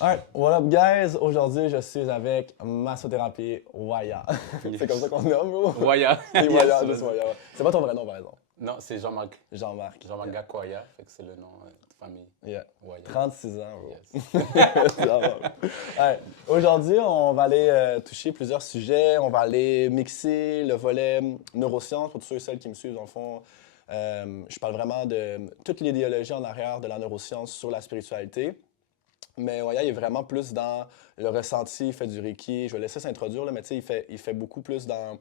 Alright, what up guys? Aujourd'hui, je suis avec Massothérapie Waya. C'est comme ça qu'on le nomme, bro? Waya. C'est Waya, Yes, juste vas-y. Waya. Ouais. C'est pas ton vrai nom, par exemple. Non, c'est Jean-Marc. Jean-Marc. Jean-Marc Yeah. Gakwaya, fait que c'est le nom de famille. Yeah. Waya. 36 ans, bro. Yes. Ça va. Alright, aujourd'hui, on va aller toucher plusieurs sujets. On va aller mixer le volet neurosciences. Pour tous ceux et celles qui me suivent, dans le fond, je parle vraiment de toute l'idéologie en arrière de la neuroscience sur la spiritualité. Mais Waya, il est vraiment plus dans le ressenti, il fait du Reiki. Je vais laisser s'introduire, là, mais tu sais, il fait beaucoup plus dans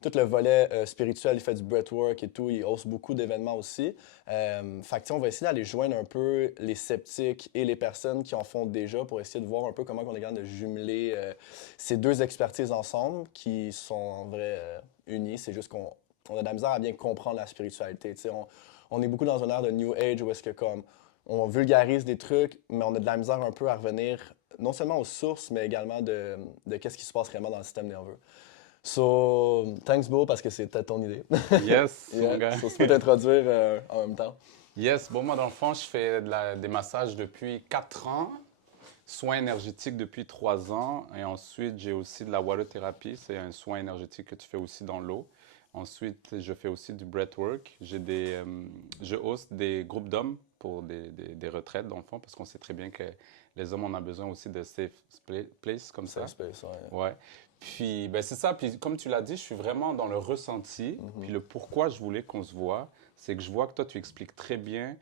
tout le volet spirituel. Il fait du breathwork et tout. Il host beaucoup d'événements aussi. Fait que, tu sais, on va essayer d'aller joindre un peu les sceptiques et les personnes qui en font déjà pour essayer de voir un peu comment on est capable de jumeler ces deux expertises ensemble qui sont en vrai unies. C'est juste qu'on a de la misère à bien comprendre la spiritualité. Tu sais, on est beaucoup dans un ère de New Age où est-ce que comme on vulgarise des trucs, mais on a de la misère un peu à revenir non seulement aux sources, mais également de qu'est-ce qui se passe réellement dans le système nerveux. So, thanks Bo, parce que c'était ton idée. Yes, mon Yeah. gars. So, tu peux t'introduire en même temps. Yes, bon, moi, dans le fond, je fais des massages depuis 4 ans, soins énergétiques depuis 3 ans, et ensuite, j'ai aussi de la water therapy, c'est un soin énergétique que tu fais aussi dans l'eau. Ensuite, je fais aussi du breathwork. Je hoste des groupes d'hommes pour des retraites, dans le fond, parce qu'on sait très bien que les hommes, on a besoin aussi de safe place comme ça. Safe space, ouais. Ouais. Puis, ben c'est ça. Puis, comme tu l'as dit, je suis vraiment dans le ressenti. Puis, le pourquoi je voulais qu'on se voit, c'est que je vois que toi, tu expliques très bien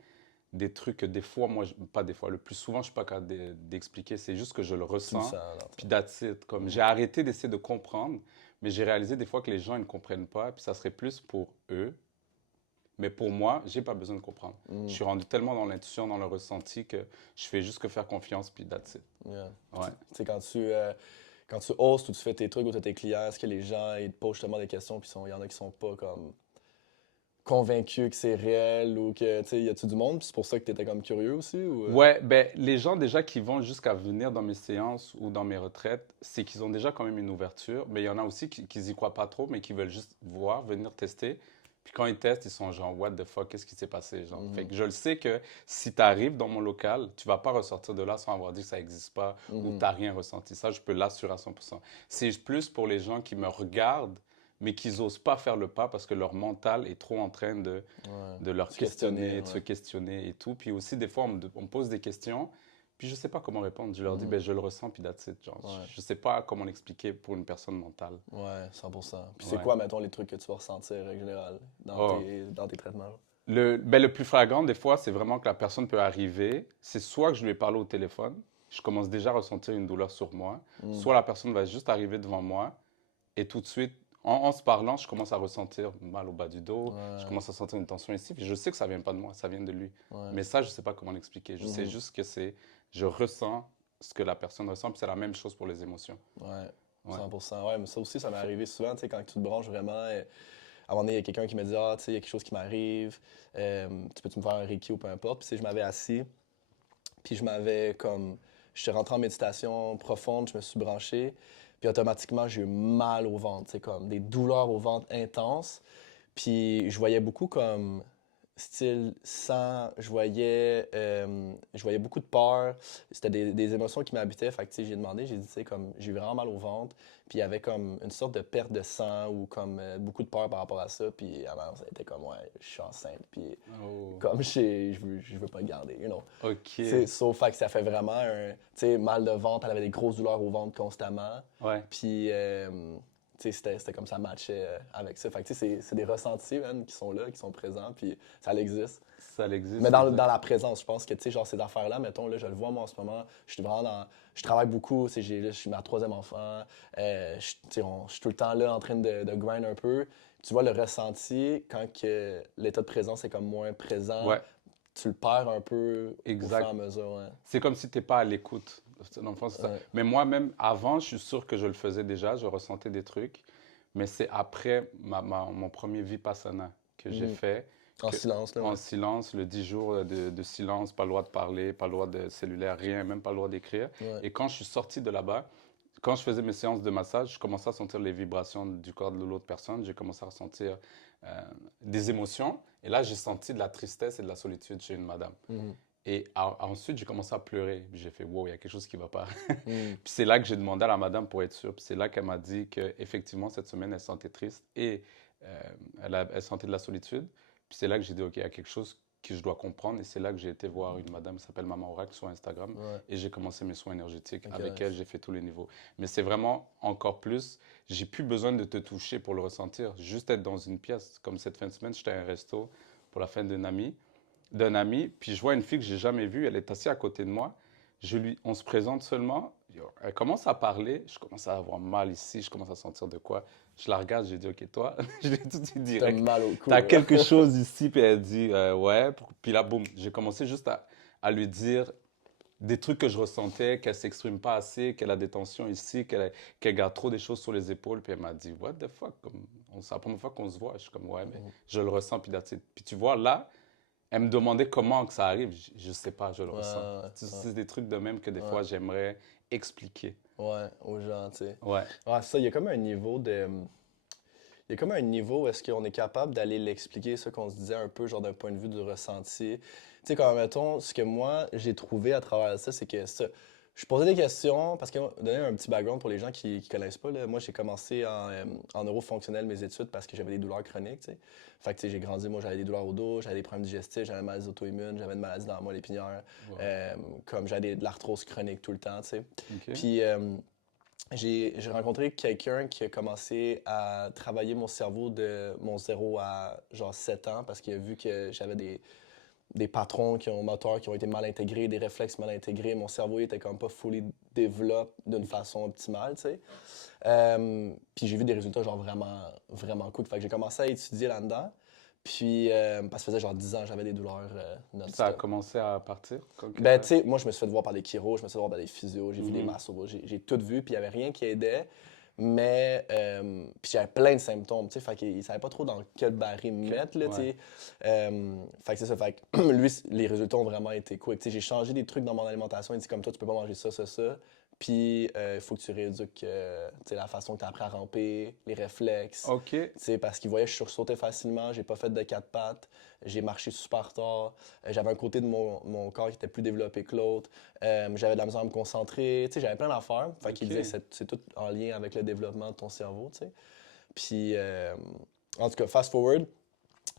des trucs que des fois, moi, pas des fois, le plus souvent, je suis pas capable d'expliquer. C'est juste que je le Tu le sens, ressens. là. Puis, that's it. Comme, j'ai arrêté d'essayer de comprendre, mais j'ai réalisé des fois que les gens, ils ne comprennent pas. Puis, ça serait plus pour eux. Mais pour moi, j'ai pas besoin de comprendre. Je suis rendu tellement dans l'intuition, dans le ressenti que je fais juste que faire confiance, puis that's it. Yeah. Ouais. Tu sais, quand tu hostes ou tu fais tes trucs ou tu as tes clients, est-ce que les gens ils te posent justement des questions, puis il y en a qui sont pas comme convaincus que c'est réel ou que, tu sais, y a-tu du monde, puis c'est pour ça que tu étais comme curieux aussi ou Ouais, ben, les gens déjà qui vont jusqu'à venir dans mes séances ou dans mes retraites, c'est qu'ils ont déjà quand même une ouverture. Mais il y en a aussi qui y croient pas trop, mais qui veulent juste voir, venir tester. Puis quand ils testent, ils sont genre, what the fuck, qu'est-ce qui s'est passé? Genre. Fait que je le sais que si tu arrives dans mon local, tu vas pas ressortir de là sans avoir dit que ça n'existe pas ou tu n'as rien ressenti. Ça, je peux l'assurer à 100%. C'est plus pour les gens qui me regardent, mais qui n'osent pas faire le pas parce que leur mental est trop en train de leur se questionner, questionner, de se ouais. questionner et tout. Puis aussi, des fois, on me pose des questions, puis je sais pas comment répondre. Je leur dis, ben, je le ressens, puis that's it. Genre, Ouais. je sais pas comment l'expliquer pour une personne mentale. Ouais, 100%. Puis c'est Ouais. quoi, mettons, les trucs que tu vas ressentir en général Oh. dans tes traitements? Le plus flagrant, des fois, c'est vraiment que la personne peut arriver. C'est soit que je lui ai parlé au téléphone, je commence déjà à ressentir une douleur sur moi, soit la personne va juste arriver devant moi et tout de suite, en se parlant, je commence à ressentir mal au bas du dos, je Ouais, commence à sentir une tension ici, puis je sais que ça vient pas de moi, ça vient de lui. ouais. Mais ça, je sais pas comment l'expliquer. Je sais juste que je ressens ce que la personne ressent, puis c'est la même chose pour les émotions. Ouais, Ouais. 100%. Ouais, mais ça aussi, ça m'est arrivé souvent, tu sais, quand tu te branches vraiment. À un moment donné, il y a quelqu'un qui me dit, ah, tu sais, il y a quelque chose qui m'arrive, tu peux-tu me faire un Reiki ou peu importe. Puis, tu sais, je m'avais assis, puis je m'avais comme. Je suis rentré en méditation profonde, je me suis branché, puis automatiquement, j'ai eu mal au ventre, tu sais, comme des douleurs au ventre intenses. Puis, je voyais beaucoup comme style sang, je voyais beaucoup de peur. C'était des émotions qui m'habitaient. Fait que, tu sais, j'ai demandé, j'ai dit, tu sais, comme, j'ai eu vraiment mal au ventre. Puis il y avait comme une sorte de perte de sang ou comme beaucoup de peur par rapport à ça. Puis avant, ça a été comme, ouais, je suis enceinte. Puis Oh, comme, je veux pas le garder, you know. ok. C'est sauf fait que ça fait vraiment un, tu sais, mal de ventre. Elle avait des grosses douleurs au ventre constamment. Ouais. Puis, tu sais, c'était comme ça matchait avec ça. Fait que, tu sais, c'est des ressentis, man, qui sont là, qui sont présents, puis ça existe. Ça existe, Mais dans exact. la présence, je pense que, tu sais, genre, ces affaires-là, mettons, là, je le vois, moi, en ce moment, je suis vraiment dans... Je travaille beaucoup, tu sais, je suis ma troisième enfant, tu sais, je suis tout le temps là, en train de grind un peu. Tu vois, le ressenti, quand que l'état de présence est comme moins présent, Ouais, tu le perds un peu au fur et à exact. mesure, ouais. C'est comme si tu n'es pas à l'écoute. Dans le fond, c'est ça. Ouais. Mais moi-même, avant, je suis sûr que je le faisais déjà, je ressentais des trucs. Mais c'est après mon premier Vipassana que j'ai Mhm. fait, En silence, là, en ouais. silence, le 10 jours de silence, pas le droit de parler, pas le droit de cellulaire, rien, même pas le droit d'écrire. Ouais. Et quand je suis sorti de là-bas, quand je faisais mes séances de massage, je commençais à sentir les vibrations du corps de l'autre personne. J'ai commencé à ressentir des émotions. Et là, j'ai senti de la tristesse et de la solitude chez une madame. Mhm. Et ensuite, j'ai commencé à pleurer. Puis j'ai fait, wow, il y a quelque chose qui ne va pas. Mm. Puis c'est là que j'ai demandé à la madame pour être sûre. Puis c'est là qu'elle m'a dit qu'effectivement, cette semaine, elle se sentait triste et elle sentait de la solitude. Puis c'est là que j'ai dit, OK, il y a quelque chose que je dois comprendre. Et c'est là que j'ai été voir une madame qui s'appelle Maman Oracle sur Instagram. Ouais. Et j'ai commencé mes soins énergétiques. Ok, Avec nice. elle, j'ai fait tous les niveaux. Mais c'est vraiment encore plus, j'ai plus besoin de te toucher pour le ressentir. Juste être dans une pièce. Comme cette fin de semaine, j'étais à un resto pour la fin d'un ami, puis je vois une fille que j'ai jamais vue, elle est assise à côté de moi. On se présente seulement, elle commence à parler, je commence à avoir mal ici, je commence à sentir de quoi. Je la regarde, je dis, OK, toi, je l'ai tout dit T'as direct. mal au cou. T'as Là. quelque chose ici, puis elle dit, ouais. Puis là, boum, j'ai commencé juste à lui dire des trucs que je ressentais, qu'elle s'exprime pas assez, qu'elle a des tensions ici, qu'elle garde trop des choses sur les épaules. Puis elle m'a dit, what the fuck, c'est la première fois qu'on se voit. Je suis comme, ouais, mais je le ressens, puis that's it. Puis tu vois, là, elle me demandait comment que ça arrive. Je sais pas, je le ressens. C'est des trucs de même que des fois, j'aimerais expliquer. Ouais, aux gens, tu sais. Ouais. Ouais, ça, il y a comme un niveau de. Il y a comme un niveau où est-ce qu'on est capable d'aller l'expliquer, ça qu'on se disait un peu, genre d'un point de vue du ressenti. Tu sais, quand mettons, ce que moi, j'ai trouvé à travers ça, c'est que ça. Je posais des questions, parce que, donner un petit background pour les gens qui connaissent pas, là, moi, j'ai commencé en neurofonctionnel mes études parce que j'avais des douleurs chroniques, tu sais. Fait que, tu sais, j'ai grandi, moi, j'avais des douleurs au dos, j'avais des problèmes digestifs, j'avais des maladies auto-immunes, j'avais une maladie dans la moelle épinière, Wow. comme j'avais de l'arthrose chronique tout le temps, tu sais. OK. Puis, j'ai rencontré quelqu'un qui a commencé à travailler mon cerveau de mon 0 à genre 7 ans parce qu'il a vu que j'avais des patrons moteurs qui ont été mal intégrés, des réflexes mal intégrés. Mon cerveau était comme pas fully développé d'une façon optimale, tu sais. Puis j'ai vu des résultats genre vraiment, vraiment cool. Fait que j'ai commencé à étudier là-dedans. Puis, parce que ça faisait genre 10 ans que j'avais des douleurs Ça a non-stop. commencé à partir? Ben, tu sais, moi, je me suis fait voir par des chiro, je me suis fait voir par des physios, j'ai vu des Mhm. massos, j'ai tout vu, puis il n'y avait rien qui aidait. Mais, puis j'avais plein de symptômes, tu sais, fait qu'il savait pas trop dans quel baril me mettre, là, tu Ouais. sais. Fait que c'est ça, fait que lui, les résultats ont vraiment été quick. Tu sais, j'ai changé des trucs dans mon alimentation, il dit comme toi, tu peux pas manger ça, ça, ça. Puis, il faut que tu rééduques, tu sais, la façon que tu as appris à ramper, les réflexes. OK. Tu sais, parce qu'il voyait que je sursautais facilement, j'ai pas fait de quatre pattes, j'ai marché super tard, j'avais un côté de mon corps qui était plus développé que l'autre, j'avais de la misère à me concentrer, tu sais, j'avais plein d'affaires. Fait qu'il OK. disait que c'est tout en lien avec le développement de ton cerveau, tu sais. Puis, en tout cas, fast forward,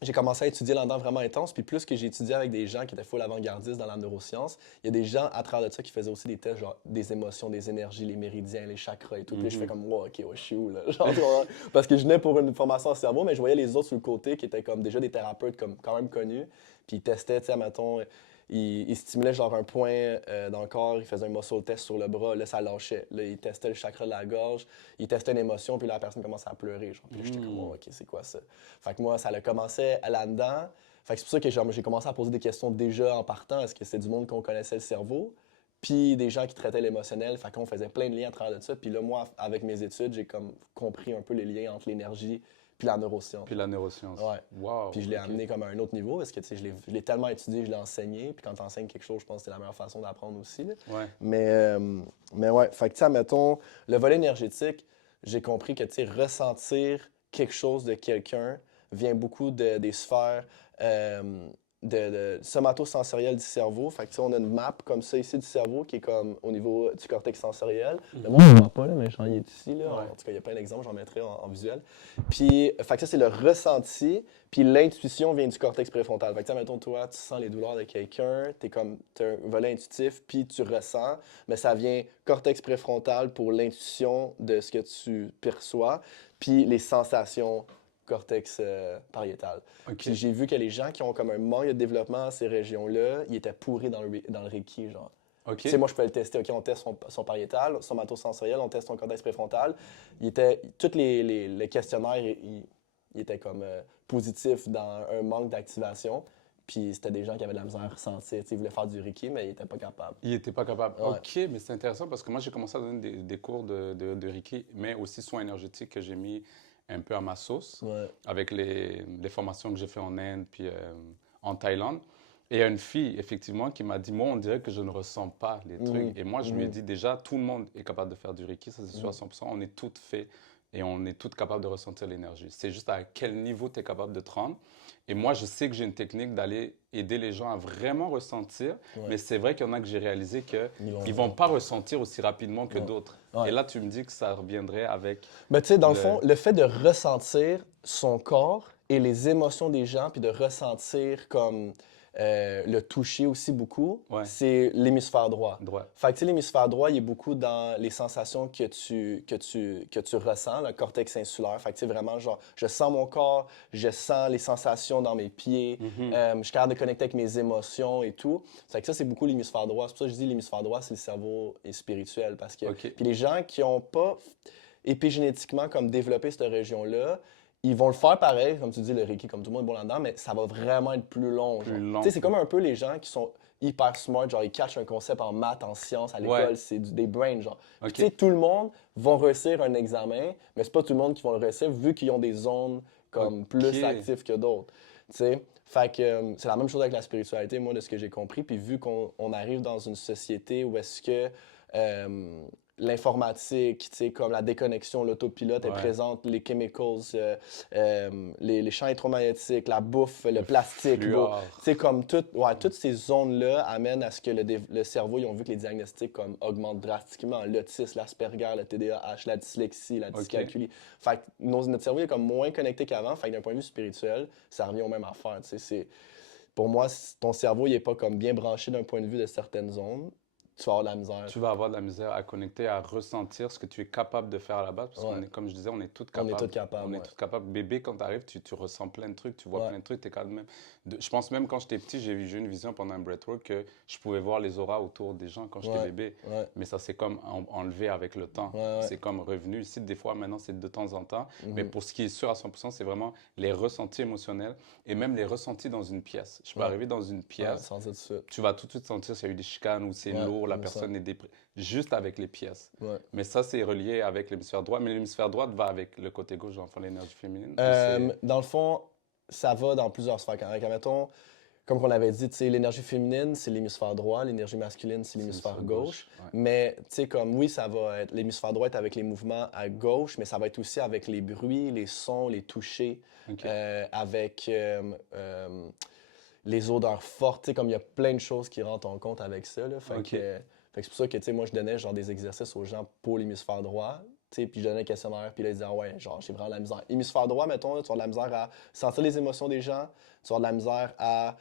j'ai commencé à étudier là-dedans vraiment intense. Puis plus que j'ai étudié avec des gens qui étaient full avant-gardistes dans la neuroscience, il y a des gens à travers de ça qui faisaient aussi des tests, genre des émotions, des énergies, les méridiens, les chakras et tout. Puis là, je fais comme, wow, ok, ouais, je suis où là? Genre, tu vois, parce que je venais pour une formation en cerveau, mais je voyais les autres sur le côté qui étaient comme déjà des thérapeutes comme quand même connus. Puis ils testaient, tu sais, mettons, ils stimulaient genre un point dans le corps, ils faisaient un muscle test sur le bras, là, ça lâchait. Là, ils testaient le chakra de la gorge, ils testaient une émotion, puis là, la personne commençait à pleurer. Genre. Puis là, j'étais comme, oh, ok, c'est quoi ça? Fait que moi, ça a commencé là-dedans. Fait que c'est pour ça que genre, j'ai commencé à poser des questions déjà en partant. Est-ce que c'est du monde qu'on connaissait le cerveau? Puis des gens qui traitaient l'émotionnel. Fait qu'on faisait plein de liens à travers de ça. Puis là, moi, avec mes études, j'ai comme compris un peu les liens entre l'énergie puis la neuroscience. Puis la neuroscience. Ouais. Wow. Puis je l'ai OK. amené comme à un autre niveau parce que tu sais, je l'ai tellement étudié, je l'ai enseigné. Puis quand tu enseignes quelque chose, je pense que c'est la meilleure façon d'apprendre aussi. Là. Ouais. Mais ouais, fait que tu sais, mettons, le volet énergétique, j'ai compris que tu sais, ressentir quelque chose de quelqu'un vient beaucoup des sphères somatosensorielles du cerveau. Fait que tu sais, on a une map comme ça ici du cerveau qui est comme au niveau du cortex sensoriel. Le monde ne voit pas, là, mais j'en ai ici. Là. Ouais. En tout cas, il y a plein d'exemples, j'en mettrai en visuel. Puis, fait que ça, c'est le ressenti. Puis l'intuition vient du cortex préfrontal. Fait que, mettons, toi, tu sens les douleurs de quelqu'un, t'as un volet intuitif, puis tu ressens, mais ça vient cortex préfrontal pour l'intuition de ce que tu perçois, puis les sensations cortex pariétal. OK. Puis j'ai vu que les gens qui ont comme un manque de développement à ces régions-là, ils étaient pourris dans le Reiki, genre. OK. Tu sais, moi, je peux le tester. OK, on teste son pariétal, son somatosensoriel, on teste son cortex préfrontal. Tous les questionnaires, ils étaient comme positifs dans un manque d'activation. Puis c'était des gens qui avaient de la misère à ressentir. Tu sais, ils voulaient faire du Reiki, mais ils n'étaient pas capables. Il n'était pas capable. Ouais. OK, mais c'est intéressant parce que moi, j'ai commencé à donner des cours de Reiki, mais aussi soins énergétiques que j'ai mis un peu à ma sauce Ouais. avec les formations que j'ai fait en Inde puis en Thaïlande. Et il y a une fille, effectivement, qui m'a dit, moi, on dirait que je ne ressens pas les trucs. Et moi, je lui ai dit, déjà, tout le monde est capable de faire du Reiki, ça c'est sûr à 100%. On est toutes fait et on est tous capables de ressentir l'énergie. C'est juste à quel niveau tu es capable de te rendre. Et moi, je sais que j'ai une technique d'aller aider les gens à vraiment ressentir, Ouais. mais c'est vrai qu'il y en a que j'ai réalisé qu'ils Ils l'ont ne vont pas ressentir aussi rapidement que Non. d'autres. Ouais. Et là, tu me dis que ça reviendrait avec Ben, tu sais, dans le le... fond, le fait de ressentir son corps et les émotions des gens, puis de ressentir comme le toucher aussi beaucoup, Ouais. c'est l'hémisphère droit. droit. Fait que, tu sais, l'hémisphère droit, il est beaucoup dans les sensations que tu ressens, le cortex insulaire. Fait que, tu sais, vraiment, genre, je sens mon corps, je sens les sensations dans mes pieds, je suis capable de connecter avec mes émotions et tout. Fait que ça, c'est beaucoup l'hémisphère droit. C'est pour ça que je dis l'hémisphère droit, c'est le cerveau et spirituel. Parce que, OK. puis les gens qui n'ont pas épigénétiquement comme développer cette région-là, ils vont le faire pareil, comme tu dis, le Reiki, comme tout le monde est bon là-dedans, mais ça va vraiment être plus long. Plus genre. long. Tu sais, c'est comme un peu les gens qui sont hyper smart, genre ils catchent un concept en maths, en sciences, à l'école, Ouais. c'est des brains, genre. Puis OK. tu sais, tout le monde va réussir un examen, mais c'est pas tout le monde qui va le réussir vu qu'ils ont des zones comme OK. plus actives que d'autres. Tu sais, fait que c'est la même chose avec la spiritualité, moi, de ce que j'ai compris. Puis vu qu'on arrive dans une société où est-ce que l'informatique, tu sais, comme la déconnexion, l'autopilote est Ouais. présente, les chemicals, les champs électromagnétiques, la bouffe, le plastique, fluor. tu sais, comme toutes ces zones-là amènent à ce que le cerveau, ils ont vu que les diagnostics comme augmentent drastiquement. L'autisme, l'Asperger, le TDAH, la dyslexie, la dyscalculie. Fait que notre cerveau est comme moins connecté qu'avant. Fait que d'un point de vue spirituel, ça revient aux mêmes affaires. Tu sais, pour moi, ton cerveau, il est pas comme bien branché d'un point de vue de certaines zones. Tu vas avoir de la misère. Tu vas avoir de la misère à connecter, à ressentir ce que tu es capable de faire à la base. Parce Ouais. qu'on est, comme je disais, on est tous On est capables. tous capables, On est ouais. tous capables. Bébé, quand tu arrives, tu ressens plein de trucs, tu vois Ouais. plein de trucs. T'es capable même je pense même quand j'étais petit, j'ai eu une vision pendant un breathwork que je pouvais voir les auras autour des gens quand j'étais Ouais. bébé. Ouais. Mais ça s'est comme enlevé avec le temps. Ouais, ouais. C'est comme revenu. Ici, des fois, maintenant, c'est de temps en temps. Mhm. Mais pour ce qui est sûr à 100%, c'est vraiment les ressentis émotionnels et même les ressentis dans une pièce. Je peux Ouais. arriver dans une Ouais, pièce, sans ça tout de suite. tu vas tout de suite sentir s'il y a eu des chicanes ou c'est Ouais, lourd, la comme ça. personne est déprimée. Juste avec les pièces. Ouais. Mais ça, c'est relié avec l'hémisphère droit. Mais l'hémisphère droit va avec le côté gauche, dans le fond, l'énergie féminine. Dans le fond, ça va dans plusieurs sphères. Mettons, comme on avait dit, tu sais, l'énergie féminine, c'est l'hémisphère droit, l'énergie masculine, c'est l'hémisphère gauche. Ouais. Mais, tu sais, comme oui, ça va être l'hémisphère droit est avec les mouvements à gauche, mais ça va être aussi avec les bruits, les sons, les touchés, OK. avec les odeurs fortes. Tu sais, comme il y a plein de choses qui rentrent en compte avec ça. Là. Fait OK. que c'est pour ça que, tu sais, moi, je donnais genre des exercices aux gens pour l'hémisphère droit. Tu sais, puis je donnais un questionnaire, puis là, ils disaient, ah ouais, genre, j'ai vraiment de la misère. Hémisphère droit, mettons, là, tu vas avoir de la misère à sentir les émotions des gens, tu vas avoir de la misère à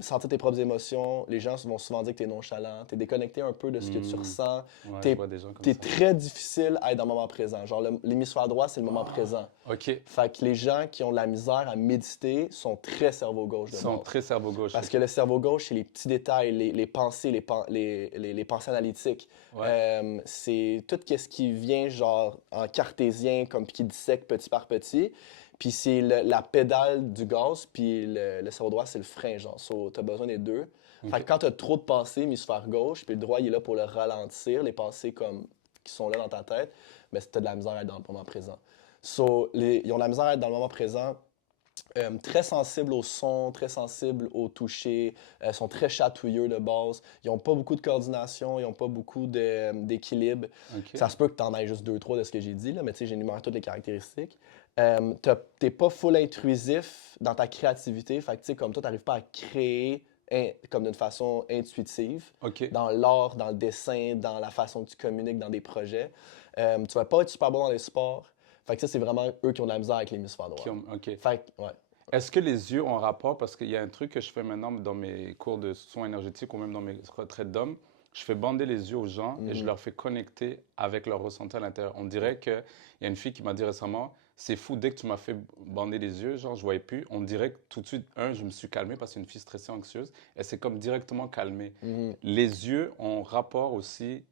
sentir tes propres émotions. Les gens vont souvent dire que tu es nonchalant, tu es déconnecté un peu de ce que tu ressens. Ouais, T'es- je vois des gens comme Tu es ça. très difficile à être dans le moment présent. Genre, l'hémisphère droit, c'est le moment présent. OK. Fait que les gens qui ont de la misère à méditer sont très cerveau gauche Ils de sont base. très cerveau gauche. Parce que le cerveau gauche, c'est les petits détails, les pensées, les pensées analytiques. Ouais. C'est tout ce qui vient genre en cartésien, comme puis qui dissèque petit par petit. Puis c'est la pédale du gaz, puis le cerveau droit, c'est le frein, genre. So, t'as besoin des deux. Fait que quand t'as trop de pensées, hémisphère gauche, puis le droit, il est là pour le ralentir, les pensées comme qui sont là dans ta tête, mais t'as de la misère à être dans le moment présent. So, ils ont de la misère à être dans le moment présent. Très sensibles au son, très sensibles au toucher, sont très chatouilleux de base. Ils n'ont pas beaucoup de coordination, ils n'ont pas beaucoup d'équilibre. OK. Ça se peut que tu en aies juste 2-3 de ce que j'ai dit, là, mais tu sais, j'énumère toutes les caractéristiques. T'es pas full intrusif dans ta créativité, fait que tu sais, comme toi, tu n'arrives pas à créer comme d'une façon intuitive, OK. dans l'art, dans le dessin, dans la façon que tu communiques dans des projets. Tu vas pas être super bon dans les sports. Fait que ça, c'est vraiment eux qui ont de la misère avec l'hémisphère droit. OK. Fait que, ouais. Est-ce que les yeux ont rapport? Parce qu'il y a un truc que je fais maintenant dans mes cours de soins énergétiques ou même dans mes retraites d'hommes. Je fais bander les yeux aux gens et je leur fais connecter avec leur ressenti à l'intérieur. On dirait qu'il y a une fille qui m'a dit récemment, c'est fou, dès que tu m'as fait bander les yeux, genre je voyais plus, on dirait que tout de suite, je me suis calmé parce que c'est une fille stressée, anxieuse, et c'est comme directement calmé. Les yeux ont rapport aussi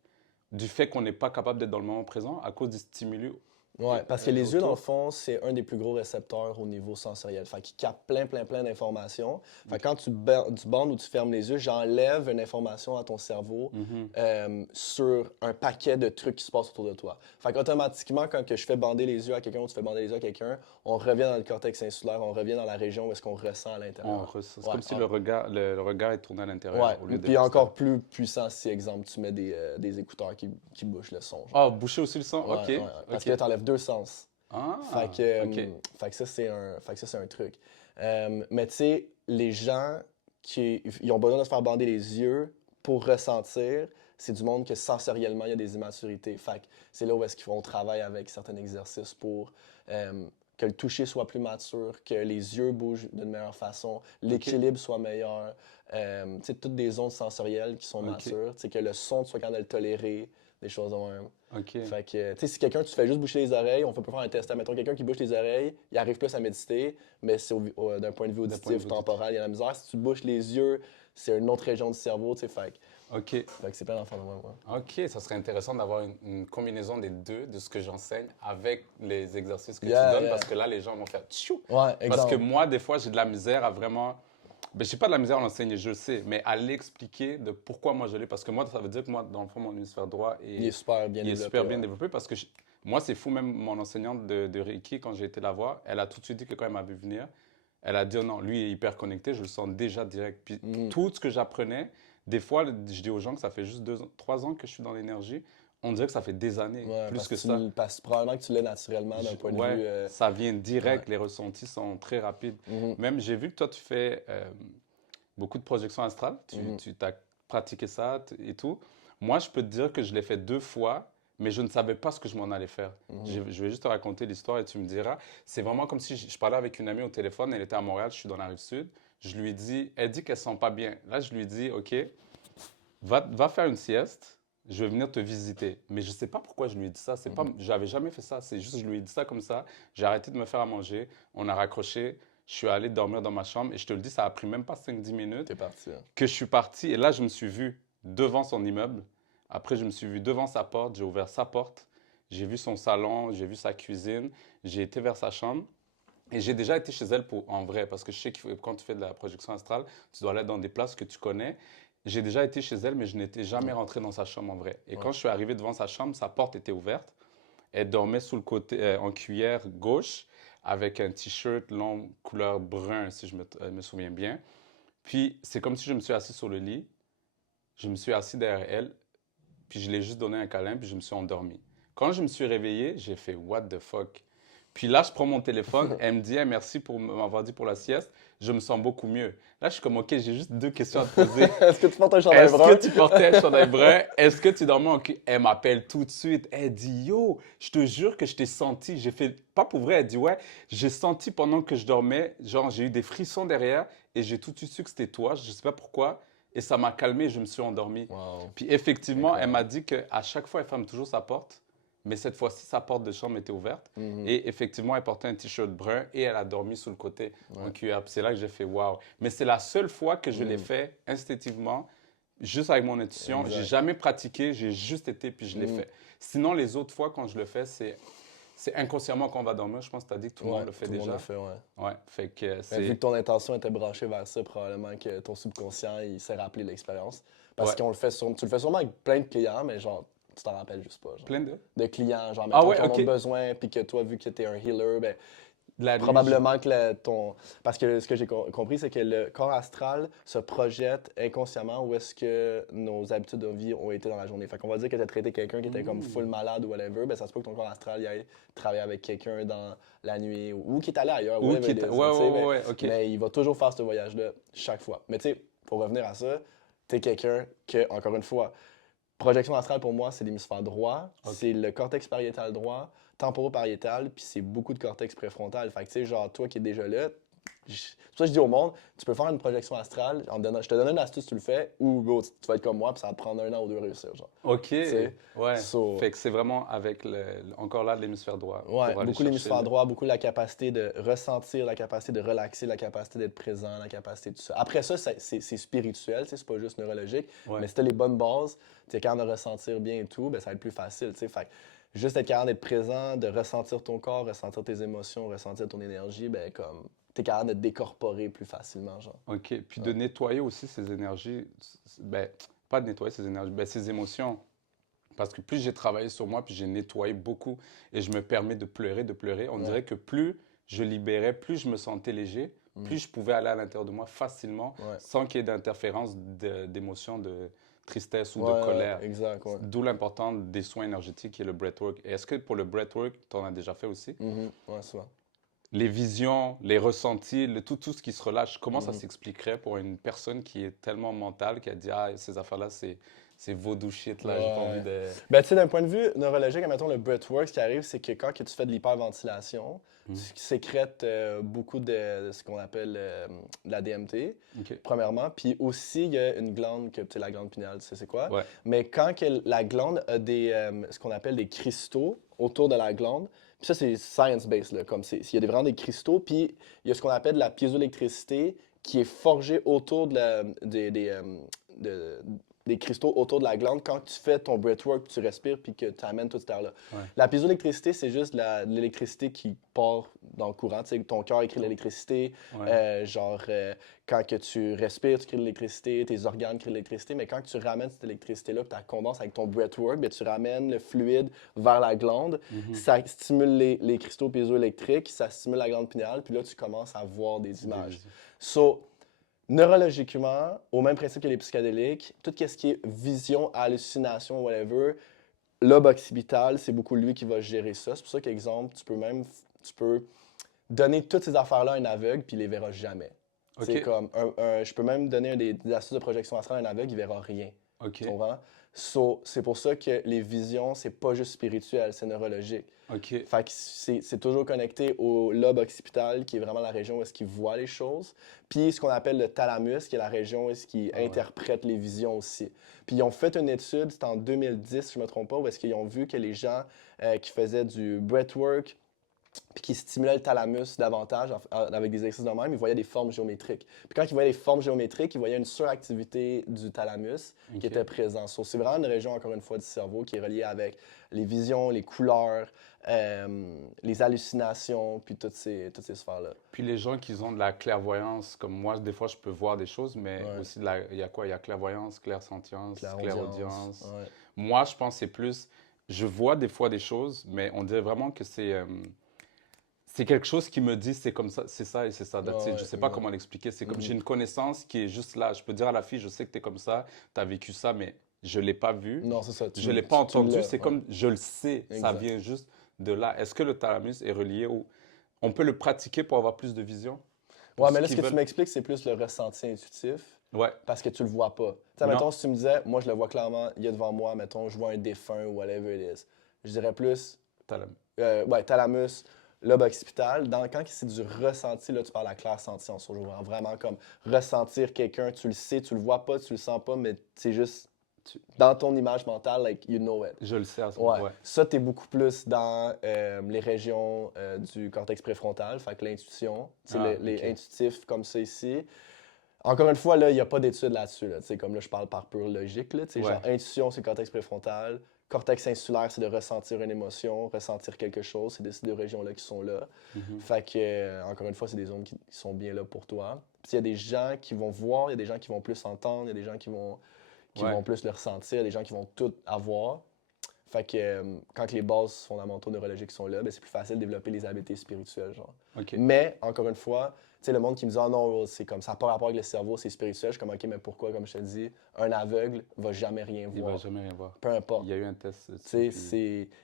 du fait qu'on n'est pas capable d'être dans le moment présent à cause du stimulus. Ouais, parce que les yeux, autour. dans le fond, c'est un des plus gros récepteurs au niveau sensoriel. Fait qu'ils captent plein d'informations. Fait que quand tu bandes ou tu fermes les yeux, j'enlève une information à ton cerveau sur un paquet de trucs qui se passent autour de toi. Fait qu'automatiquement, quand que je fais bander les yeux à quelqu'un ou tu fais bander les yeux à quelqu'un, on revient dans le cortex insulaire, on revient dans la région où est-ce qu'on ressent à l'intérieur. C'est comme si le regard est tourné à l'intérieur Ouais, au lieu de puis encore plus puissant si, exemple, tu mets des écouteurs qui bouchent le son. Genre. Ah, boucher aussi le son? Ouais, OK. ouais, parce OK. que là, t'enlèves bref, 2 sens. Ah, Fait que ça, c'est un truc. Mais tu sais, les gens ils ont besoin de se faire bander les yeux pour ressentir, c'est du monde que sensoriellement, il y a des immaturités. Fait que c'est là où est-ce qu'on travaille avec certains exercices pour que le toucher soit plus mature, que les yeux bougent d'une meilleure façon, l'équilibre soit meilleur. Tu sais, toutes des zones sensorielles qui sont matures, tu sais, que le son, tu sois capable de le tolérer, des choses de même. Fait que, tu sais, si quelqu'un, tu fais juste boucher les oreilles, on peut pas faire un test. Mettons quelqu'un qui bouche les oreilles, il arrive plus à méditer, mais c'est d'un point de vue auditif, temporel, il y a la misère. Si tu bouches les yeux, c'est une autre région du cerveau, tu sais, fait que c'est plein d'enfants de même, ouais. OK, ça serait intéressant d'avoir une combinaison des deux, de ce que j'enseigne avec les exercices que tu donnes, parce que là, les gens vont faire tchou. Ouais, Parce que exemple. moi, des fois, j'ai de la misère à vraiment. Ben, je n'ai pas de la misère à l'enseigner, je sais, mais à l'expliquer de pourquoi moi je l'ai. Parce que moi, ça veut dire que moi, dans le fond, mon hémisphère droit Il est super bien il est développé. super bien développé parce que moi, c'est fou, même mon enseignante de Reiki, quand j'ai été la voir, elle a tout de suite dit que quand elle m'a vu venir, elle a dit oh non, lui est hyper connecté, je le sens déjà direct. Puis tout ce que j'apprenais, des fois, je dis aux gens que ça fait juste 3 ans que je suis dans l'énergie, on dirait que ça fait des années, Ouais, plus parce que que ça. parce que probablement que tu l'as naturellement d'un point de Ouais, vue. ça vient direct, les ressentis sont très rapides. Mhm. Même, j'ai vu que toi, tu fais beaucoup de projections astrales. Tu as pratiqué ça et tout. Moi, je peux te dire que je l'ai fait 2 fois, mais je ne savais pas ce que je m'en allais faire. Je vais juste te raconter l'histoire et tu me diras. C'est vraiment comme si je parlais avec une amie au téléphone. Elle était à Montréal, je suis dans la rive sud. Je lui dis, elle dit qu'elle ne sent pas bien. Là, je lui dis, OK, va faire une sieste. Je vais venir te visiter. Mais je ne sais pas pourquoi je lui ai dit ça. C'est pas, j'avais jamais fait ça. C'est juste que je lui ai dit ça comme ça. J'ai arrêté de me faire à manger. On a raccroché. Je suis allé dormir dans ma chambre et je te le dis, ça a pris même pas 5-10 minutes T'es parti. Hein. que je suis parti. Et là, je me suis vu devant son immeuble. Après, je me suis vu devant sa porte. J'ai ouvert sa porte. J'ai vu son salon. J'ai vu sa cuisine. J'ai été vers sa chambre. Et j'ai déjà été chez elle en vrai, parce que je sais que quand tu fais de la projection astrale, tu dois aller dans des places que tu connais. J'ai déjà été chez elle, mais je n'étais jamais rentré dans sa chambre en vrai. Et quand je suis arrivé devant sa chambre, sa porte était ouverte. Elle dormait sous le côté, en cuillère gauche, avec un t-shirt long couleur brun, si je me souviens bien. Puis c'est comme si je me suis assis sur le lit, je me suis assis derrière elle, puis je lui ai juste donné un câlin, puis je me suis endormi. Quand je me suis réveillé, j'ai fait What the fuck? Puis là, je prends mon téléphone, elle me dit hey, merci pour m'avoir dit pour la sieste, je me sens beaucoup mieux. Là, je suis comme OK, j'ai juste 2 questions à te poser. Est-ce que tu portes un chandail Est-ce brun? que tu portais un chandail brun? Est-ce que tu dormais en cul? Elle m'appelle tout de suite. Elle dit Yo, je te jure que je t'ai senti. J'ai fait, pas pour vrai, elle dit Ouais, j'ai senti pendant que je dormais, genre j'ai eu des frissons derrière et j'ai tout de suite su que c'était toi. Je sais pas pourquoi. Et ça m'a calmé, je me suis endormi. Wow. Puis effectivement, elle Incroyable. m'a dit qu'à chaque fois, elle ferme toujours sa porte. Mais cette fois-ci, sa porte de chambre était ouverte. Et effectivement, elle portait un t-shirt brun et elle a dormi sous le côté en cuillère. Puis c'est là que j'ai fait waouh. Mais c'est la seule fois que je l'ai fait instinctivement, juste avec mon intuition. J'ai Exact. jamais pratiqué, j'ai juste été puis je l'ai fait. Sinon, les autres fois, quand je le fais, c'est inconsciemment quand on va dormir. Je pense que tu as dit que tout le monde le fait tout le déjà. monde le fait, ouais. Ouais, fait que Mais c'est. vu que ton intention était branchée vers ça, probablement que ton subconscient, il s'est rappelé l'expérience. Parce Ouais. qu'on le fait tu le fais sûrement avec plein de clients, mais genre, tu t'en rappelles juste pas. Genre. Plein de. De clients, genre, Ah mettons, ouais, qui en ok. ont besoin, puis que toi, vu que tu es un healer, ben, La nuit, probablement que Parce que ce que j'ai compris, c'est que le corps astral se projette inconsciemment où est-ce que nos habitudes de vie ont été dans la journée. Fait qu'on va dire que tu as traité quelqu'un qui était comme full malade ou whatever, ben ça se peut que ton corps astral y aille travailler avec quelqu'un dans la nuit ou qui est allé ailleurs. Ou Whatever qui it is, ouais, tu sais, ouais, ok. mais il va toujours faire ce voyage-là chaque fois. Mais tu sais, pour revenir à ça, tu es quelqu'un que, encore une fois, projection astrale, pour moi, c'est l'hémisphère droit, c'est le cortex pariétal droit, temporopariétal, puis c'est beaucoup de cortex préfrontal. Fait que, tu sais, genre, toi qui es déjà là, c'est pour ça que je dis au monde, tu peux faire une projection astrale, je te donne une astuce, tu le fais, ou bro, tu vas être comme moi, puis ça va te prendre 1 an ou 2 à réussir, genre. Ok, sais, ouais. So- Fait que c'est vraiment avec encore là l'hémisphère droit Ouais, pour aller beaucoup chercher l'hémisphère droit, beaucoup la capacité de ressentir, la capacité de relaxer, la capacité d'être présent, la capacité de tout ça. Après ça, c'est spirituel, tu sais, c'est pas juste neurologique, Ouais. mais si t'as les bonnes bases, tu es capable de ressentir bien et tout, ben, ça va être plus facile, tu sais. Fait que juste être capable d'être présent, de ressentir ton corps, ressentir tes émotions, ressentir ton énergie, ben comme t'es capable de te décorporer plus facilement, genre. Ok, puis de nettoyer aussi ces énergies, ben, pas de nettoyer ces énergies, ben, ces émotions. Parce que plus j'ai travaillé sur moi, puis j'ai nettoyé beaucoup, et je me permets de pleurer, on dirait que plus je libérais, plus je me sentais léger, plus je pouvais aller à l'intérieur de moi facilement, Ouais. sans qu'il y ait d'interférence d'émotions tristesse ou Ouais, de colère. exact, ouais. D'où l'importance des soins énergétiques et le breathwork. Et est-ce que pour le breathwork, tu en as déjà fait aussi? Ouais, souvent. Les visions, les ressentis, tout ce qui se relâche, comment ça Mhm. s'expliquerait pour une personne qui est tellement mentale, qui a dit, ah, ces affaires-là, c'est vaudou shit, là, j'ai pas envie Ouais. de... Ben, tu sais, d'un point de vue neurologique, admettons, le breathwork, ce qui arrive, c'est que quand que tu fais de l'hyperventilation, Mhm. tu sécrètes beaucoup de ce qu'on appelle de la DMT, OK. premièrement. Puis aussi, il y a une glande, que, tu sais, la glande pinéale, tu sais c'est quoi. Ouais. Mais quand que la glande a ce qu'on appelle des cristaux autour de la glande, puis ça, c'est science-based, là, comme il y a vraiment des cristaux, puis il y a ce qu'on appelle de la piézoélectricité qui est forgée autour de- des cristaux autour de la glande quand tu fais ton breathwork, tu respires puis que tu amènes toute cette air-là. Ouais. La piézoélectricité, c'est juste de l'électricité qui part dans le courant. Tu sais, ton cœur écrit de l'électricité. Ouais. Quand que tu respires, tu crées de l'électricité, tes organes créent de l'électricité. Mais quand tu ramènes cette électricité-là, tu la condenses avec ton breathwork, bien, tu ramènes le fluide vers la glande. Mhm. Ça stimule les cristaux piézoélectriques, ça stimule la glande pinéale, puis là, tu commences à voir des Des images. visions. So, neurologiquement, au même principe que les psychédéliques, tout ce qui est vision, hallucination, whatever, lobe occipital, c'est beaucoup lui qui va gérer ça. C'est pour ça qu'exemple, tu peux donner toutes ces affaires-là à un aveugle, puis il les verra jamais. C'est OK. comme, je peux même donner des astuces de projection astrale à un aveugle, il verra rien. Tu OK. comprends? So, c'est pour ça que les visions, c'est pas juste spirituel, c'est neurologique. OK. Fait que c'est toujours connecté au lobe occipital, qui est vraiment la région où est-ce qu'il voit les choses. Puis ce qu'on appelle le thalamus, qui est la région où est-ce qu'il Ah ouais. interprète les visions aussi. Puis ils ont fait une étude, c'était en 2010, si je me trompe pas, où est-ce qu'ils ont vu que les gens qui faisaient du breathwork, puis qui stimulaient le thalamus davantage avec des exercices de même, ils voyaient des formes géométriques. Puis quand ils voyaient les formes géométriques, ils voyaient une suractivité du thalamus OK. qui était présent. So, c'est vraiment une région, encore une fois, du cerveau qui est reliée avec les visions, les couleurs, les hallucinations, puis toutes ces sphères-là. Puis les gens qui ont de la clairvoyance, comme moi, des fois, je peux voir des choses, mais Ouais. aussi, il y a quoi? Il y a clairvoyance, clairsentience, Clairaudience. clairaudience. Ouais. Moi, je pense que c'est plus... Je vois des fois des choses, mais on dirait vraiment que c'est quelque chose qui me dit c'est comme ça, c'est ça et c'est ça. That's it. Ouais, Je sais pas exact. comment l'expliquer. C'est comme Mhm. j'ai une connaissance qui est juste là. Je peux dire à la fille, je sais que tu es comme ça, tu as vécu ça, mais je l'ai pas vu, Non, c'est ça. je l'ai pas Tu entendu. l'as. C'est Ouais. comme je le sais, ça Exact. vient juste de là. Est-ce que le thalamus est relié ou on peut le pratiquer pour avoir plus de vision pour Ouais, mais ceux là, qui ce que tu veulent? m'expliques, c'est plus le ressenti intuitif. Ouais, Parce que tu le vois pas. Tu sais, non, mettons, si tu me disais, moi, je le vois clairement, il y a devant moi, mettons, je vois un défunt ou whatever it is. Je dirais plus, thalamus. ouais, thalamus, lobe occipital. Quand c'est du ressenti, là, tu parles à clair-sentience. Je vois vraiment comme ressentir quelqu'un, tu le sais, tu le vois pas, tu le sens pas, mais c'est juste dans ton image mentale, like, you know it. Je le sais à ce Ouais. moment. Ouais. Ça, t'es beaucoup plus dans les régions du cortex préfrontal, fait que l'intuition. Tu sais, Ah, les ok. intuitifs comme ça ici. Encore une fois, là, il n'y a pas d'études là-dessus. Là. Tu sais, comme là, je parle par pure logique. Là. Tu sais, Ouais. genre, intuition, c'est cortex préfrontal. Cortex insulaire, c'est de ressentir une émotion, ressentir quelque chose. C'est ces deux régions-là qui sont là. Mhm. Fait que, encore une fois, c'est des zones qui sont bien là pour toi. Puis il y a des gens qui vont voir, il y a des gens qui vont plus entendre, il y a des gens qui Ouais. vont plus le ressentir, il y a des gens qui vont tout avoir. Fait que quand les bases fondamentaux neurologiques sont là, ben, c'est plus facile de développer les habiletés spirituelles, genre. Ok. Mais, encore une fois, tu sais, le monde qui me dit « Ah non, c'est comme ça n'a pas rapport avec le cerveau, c'est spirituel », je suis comme « OK, mais pourquoi, comme je te dis, un aveugle va jamais rien Il va voir, jamais rien voir. peu importe. » Il y a eu un test Tu dessus.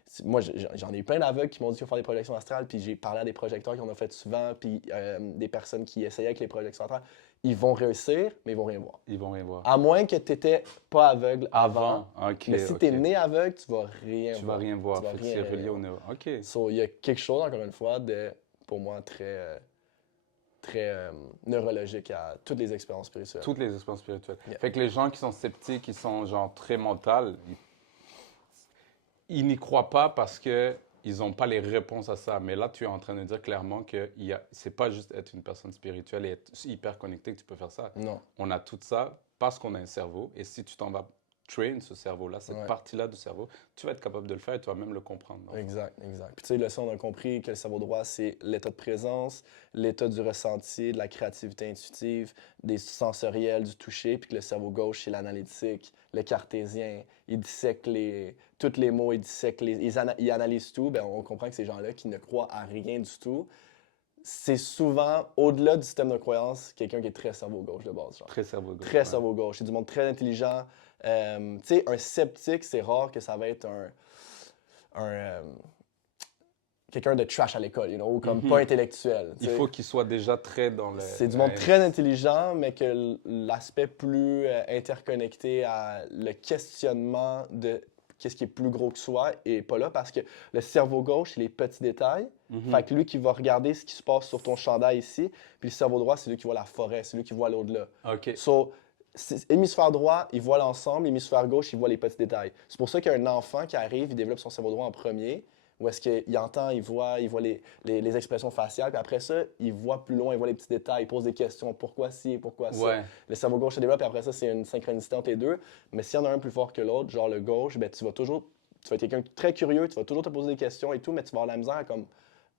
sais, moi, j'en ai eu plein d'aveugles qui m'ont dit qu'il faut faire des projections astrales, puis j'ai parlé à des projecteurs qui en ont fait souvent, puis des personnes qui essayaient avec les projections astrales. Ils vont réussir, mais ils vont rien voir. Ils vont rien voir. À moins que tu n'étais pas aveugle avant. Ok, Mais si ok. tu es né aveugle, tu vas rien Tu voir. vas rien voir. Tu vas Fait que rien, c'est rien relié au voir. neuro. Ok. So, il y a quelque chose, encore une fois, de, pour moi, très neurologique à toutes les expériences spirituelles. Toutes les expériences spirituelles. Yeah. Fait que les gens qui sont sceptiques, qui sont genre très mentales, ils n'y croient pas parce que ils n'ont pas les réponses à ça. Mais là, tu es en train de dire clairement que c'est pas juste être une personne spirituelle et être hyper connecté que tu peux faire ça. Non. On a tout ça parce qu'on a un cerveau. Et si tu t'en vas train ce cerveau-là, cette Ouais. partie-là du cerveau, tu vas être capable de le faire et tu vas même le comprendre. dans le fond. Exact, exact. Puis tu sais, là, ça, on a compris que le cerveau droit, c'est l'état de présence, l'état du ressenti, de la créativité intuitive, des sensoriels, du toucher, puis que le cerveau gauche, c'est l'analytique, le cartésien. Il dissèque tous les mots, il dissèque il analyse tout. Bien, on comprend que ces gens-là qui ne croient à rien du tout, c'est souvent, au-delà du système de croyance, quelqu'un qui est très cerveau gauche de base. Genre. Très cerveau gauche. Très ouais. cerveau gauche. C'est du monde très intelligent, Tu sais, un sceptique, c'est rare que ça va être quelqu'un de trash à l'école, ou comme pas intellectuel. Il faut qu'il soit déjà très dans le... C'est du monde très intelligent, mais que l'aspect plus interconnecté à le questionnement de qu'est-ce qui est plus gros que soi est pas là parce que le cerveau gauche, c'est les petits détails. Fait que lui qui va regarder ce qui se passe sur ton chandail ici, puis le cerveau droit, c'est lui qui voit la forêt, c'est lui qui voit l'au-delà. OK. So, hémisphère droit, il voit l'ensemble, hémisphère gauche, il voit les petits détails. C'est pour ça qu'un enfant qui arrive, il développe son cerveau droit en premier, où est-ce qu'il entend, il voit les expressions faciales, puis après ça, il voit plus loin, il voit les petits détails, il pose des questions, pourquoi ci et pourquoi ça. Ouais. Le cerveau gauche se développe, et après ça, c'est une synchronicité entre les deux. Mais s'il y en a un plus fort que l'autre, genre le gauche, ben, tu vas être quelqu'un de très curieux, tu vas toujours te poser des questions et tout, mais tu vas avoir la misère à comme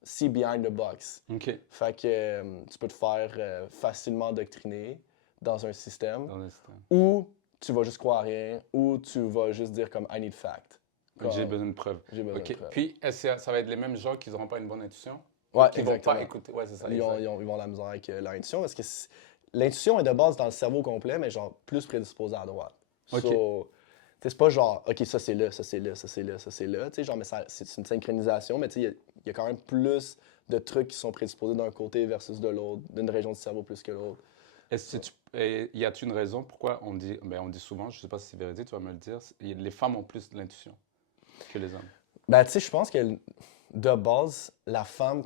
see behind the box. OK. Fait que tu peux te faire facilement doctriner dans un système, Dans le système. ou tu vas juste croire à rien, ou tu vas juste dire comme I need fact. Donc, j'ai besoin de preuves. J'ai besoin OK. de preuves. Puis, est-ce que ça va être les mêmes gens qui n'auront pas une bonne intuition? Ouais, Qui ne vont exactement. pas écouter. Ouais, c'est ça. Ils vont avoir la misère avec leur intuition parce que l'intuition est de base dans le cerveau complet, mais genre plus prédisposée à droite. OK. So, c'est pas genre, OK, ça c'est là, ça c'est là, ça c'est là, ça c'est là. Genre, mais c'est une synchronisation, mais il y a quand même plus de trucs qui sont prédisposés d'un côté versus de l'autre, d'une région du cerveau plus que l'autre. Y a-t-il une raison pourquoi on dit, on dit souvent, je ne sais pas si c'est vérité, tu vas me le dire, les femmes ont plus de l'intuition que les hommes? Ben, tu sais, je pense que de base, la femme,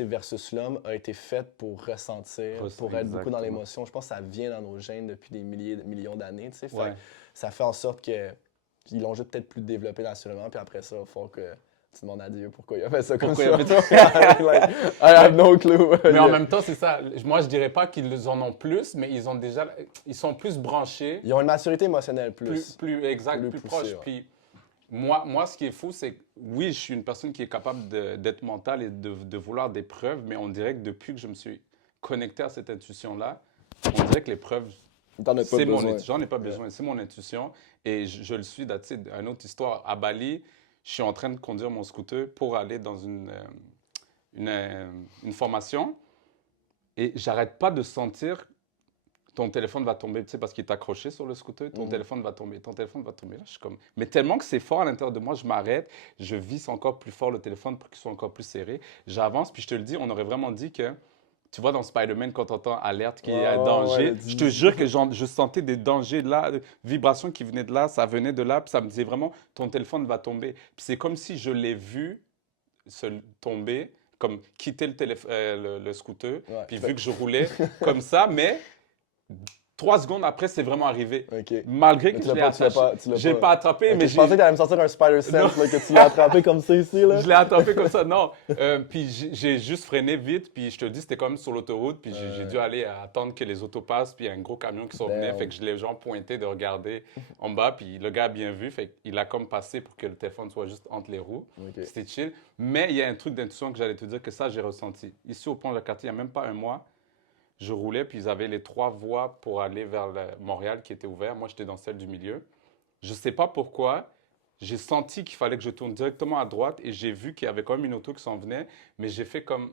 versus l'homme, a été faite pour ressentir, pour être beaucoup dans l'émotion. Je pense que ça vient dans nos gènes depuis des millions d'années, tu sais. Ouais. Ça fait en sorte qu'ils l'ont juste peut-être plus développé naturellement, puis après ça, il faut que tu demandes à Dieu pourquoi il a fait ça comme ça. Pourquoi il a fait ça? Like, I have no clue. Mais en même temps, c'est ça. Moi, je dirais pas qu'ils en ont plus, mais ils sont plus branchés. Ils ont une maturité émotionnelle plus. Plus exact, plus proche. poussée, ouais. Puis moi, ce qui est fou, c'est que oui, je suis une personne qui est capable d'être mentale et de vouloir des preuves, mais on dirait que depuis que je me suis connecté à cette intuition-là, on dirait que les preuves, T'en as pas besoin. j'en ai pas besoin. C'est mon intuition et je le suis. Une autre histoire, à Bali, je suis en train de conduire mon scooter pour aller dans une formation et j'arrête pas de sentir ton téléphone va tomber, tu sais, parce qu'il est accroché sur le scooter, ton téléphone va tomber, ton téléphone va tomber. Là, je suis comme... Mais tellement que c'est fort à l'intérieur de moi, je m'arrête, je visse encore plus fort le téléphone pour qu'il soit encore plus serré. J'avance, puis je te le dis, on aurait vraiment dit que, tu vois, dans Spider-Man, quand on entend alerte qu'il y a danger, je te jure que je sentais des dangers là, des vibrations qui venaient de là, ça venait de là, puis ça me disait vraiment, ton téléphone va tomber. Puis c'est comme si je l'ai vu tomber, comme quitter le scooter, puis vu que je roulais comme ça, mais 3 secondes après, c'est vraiment arrivé. Okay. Malgré que je l'ai attaché. J'ai pas attrapé, okay, mais je pensais que tu allais me sortir un Spider-Sense, que tu l'as attrapé comme ça ici. Là. Je l'ai attrapé comme ça, non. Puis j'ai juste freiné vite, puis je te dis, c'était quand même sur l'autoroute, puis j'ai dû aller attendre que les autos passent, puis il y a un gros camion qui s'en venait, fait que je l'ai genre pointé de regarder en bas, puis le gars a bien vu, fait qu'il a comme passé pour que le téléphone soit juste entre les roues. Okay. C'était chill. Mais il y a un truc d'intuition que j'allais te dire que ça, j'ai ressenti. Ici, au pont de la Quartier, il n'y a même pas un mois, je roulais, puis ils avaient les 3 voies pour aller vers Montréal qui étaient ouvertes. Moi, j'étais dans celle du milieu. Je ne sais pas pourquoi, j'ai senti qu'il fallait que je tourne directement à droite et j'ai vu qu'il y avait quand même une auto qui s'en venait, mais j'ai fait comme,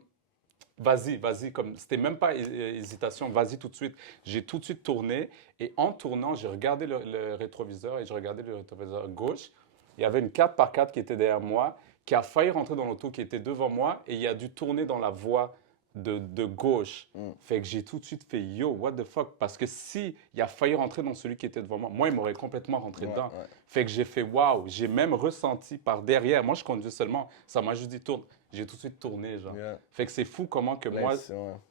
vas-y, comme, c'était même pas hésitation, vas-y tout de suite. J'ai tout de suite tourné et en tournant, j'ai regardé le rétroviseur et j'ai regardé le rétroviseur gauche. Il y avait une 4x4 qui était derrière moi, qui a failli rentrer dans l'auto qui était devant moi et il a dû tourner dans la voie de gauche. Fait que j'ai tout de suite fait yo, what the fuck? Parce que si il a failli rentrer dans celui qui était devant moi, il m'aurait complètement rentré dedans. Ouais. Fait que j'ai fait waouh, j'ai même ressenti par derrière. Moi, je conduis seulement. Ça m'a juste dit tourne. J'ai tout de suite tourné, genre. Yeah. Fait que c'est fou comment que moi,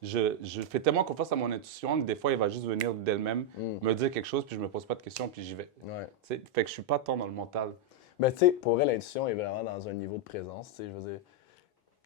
je fais tellement confiance à mon intuition que des fois, il va juste venir d'elle-même me dire quelque chose, puis je me pose pas de questions, puis j'y vais. Ouais. Fait que je suis pas tant dans le mental. Mais tu sais, pour elle, l'intuition est vraiment dans un niveau de présence. Je veux dire,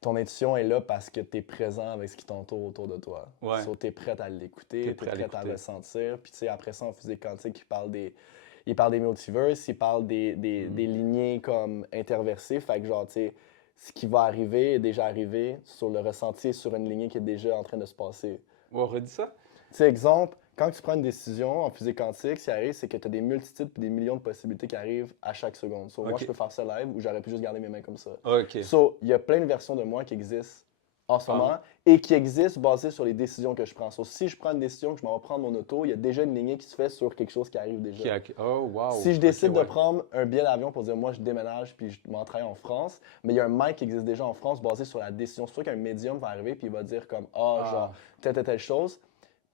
ton intuition est là parce que tu es présent avec ce qui t'entoure autour de toi. Ouais. Tu es prêt à l'écouter, tu es prêt à le ressentir. Puis tu sais, après ça, en physique quantique, il parle des multiverses, il parle des lignées comme interversées. Fait que genre, tu sais, ce qui va arriver est déjà arrivé sur le ressenti sur une lignée qui est déjà en train de se passer. On redit ça? Tu sais, exemple, quand tu prends une décision en physique quantique, ce qui arrive, c'est que tu as des multitudes et des millions de possibilités qui arrivent à chaque seconde. Moi, je peux faire ça live ou j'aurais pu juste garder mes mains comme ça. Il y a plein de versions de moi qui existent en ce moment et qui existe basé sur les décisions que je prends. So, si je prends une décision que je m'en vais prendre mon auto, il y a déjà une lignée qui se fait sur quelque chose qui arrive déjà. Oh, wow. Si je Ok, décide de ouais. prendre un billet d'avion pour dire moi je déménage puis je m'en travaille en France, mais il y a un mic qui existe déjà en France basé sur la décision. C'est sûr qu'un médium va arriver puis il va dire comme genre Ah, telle chose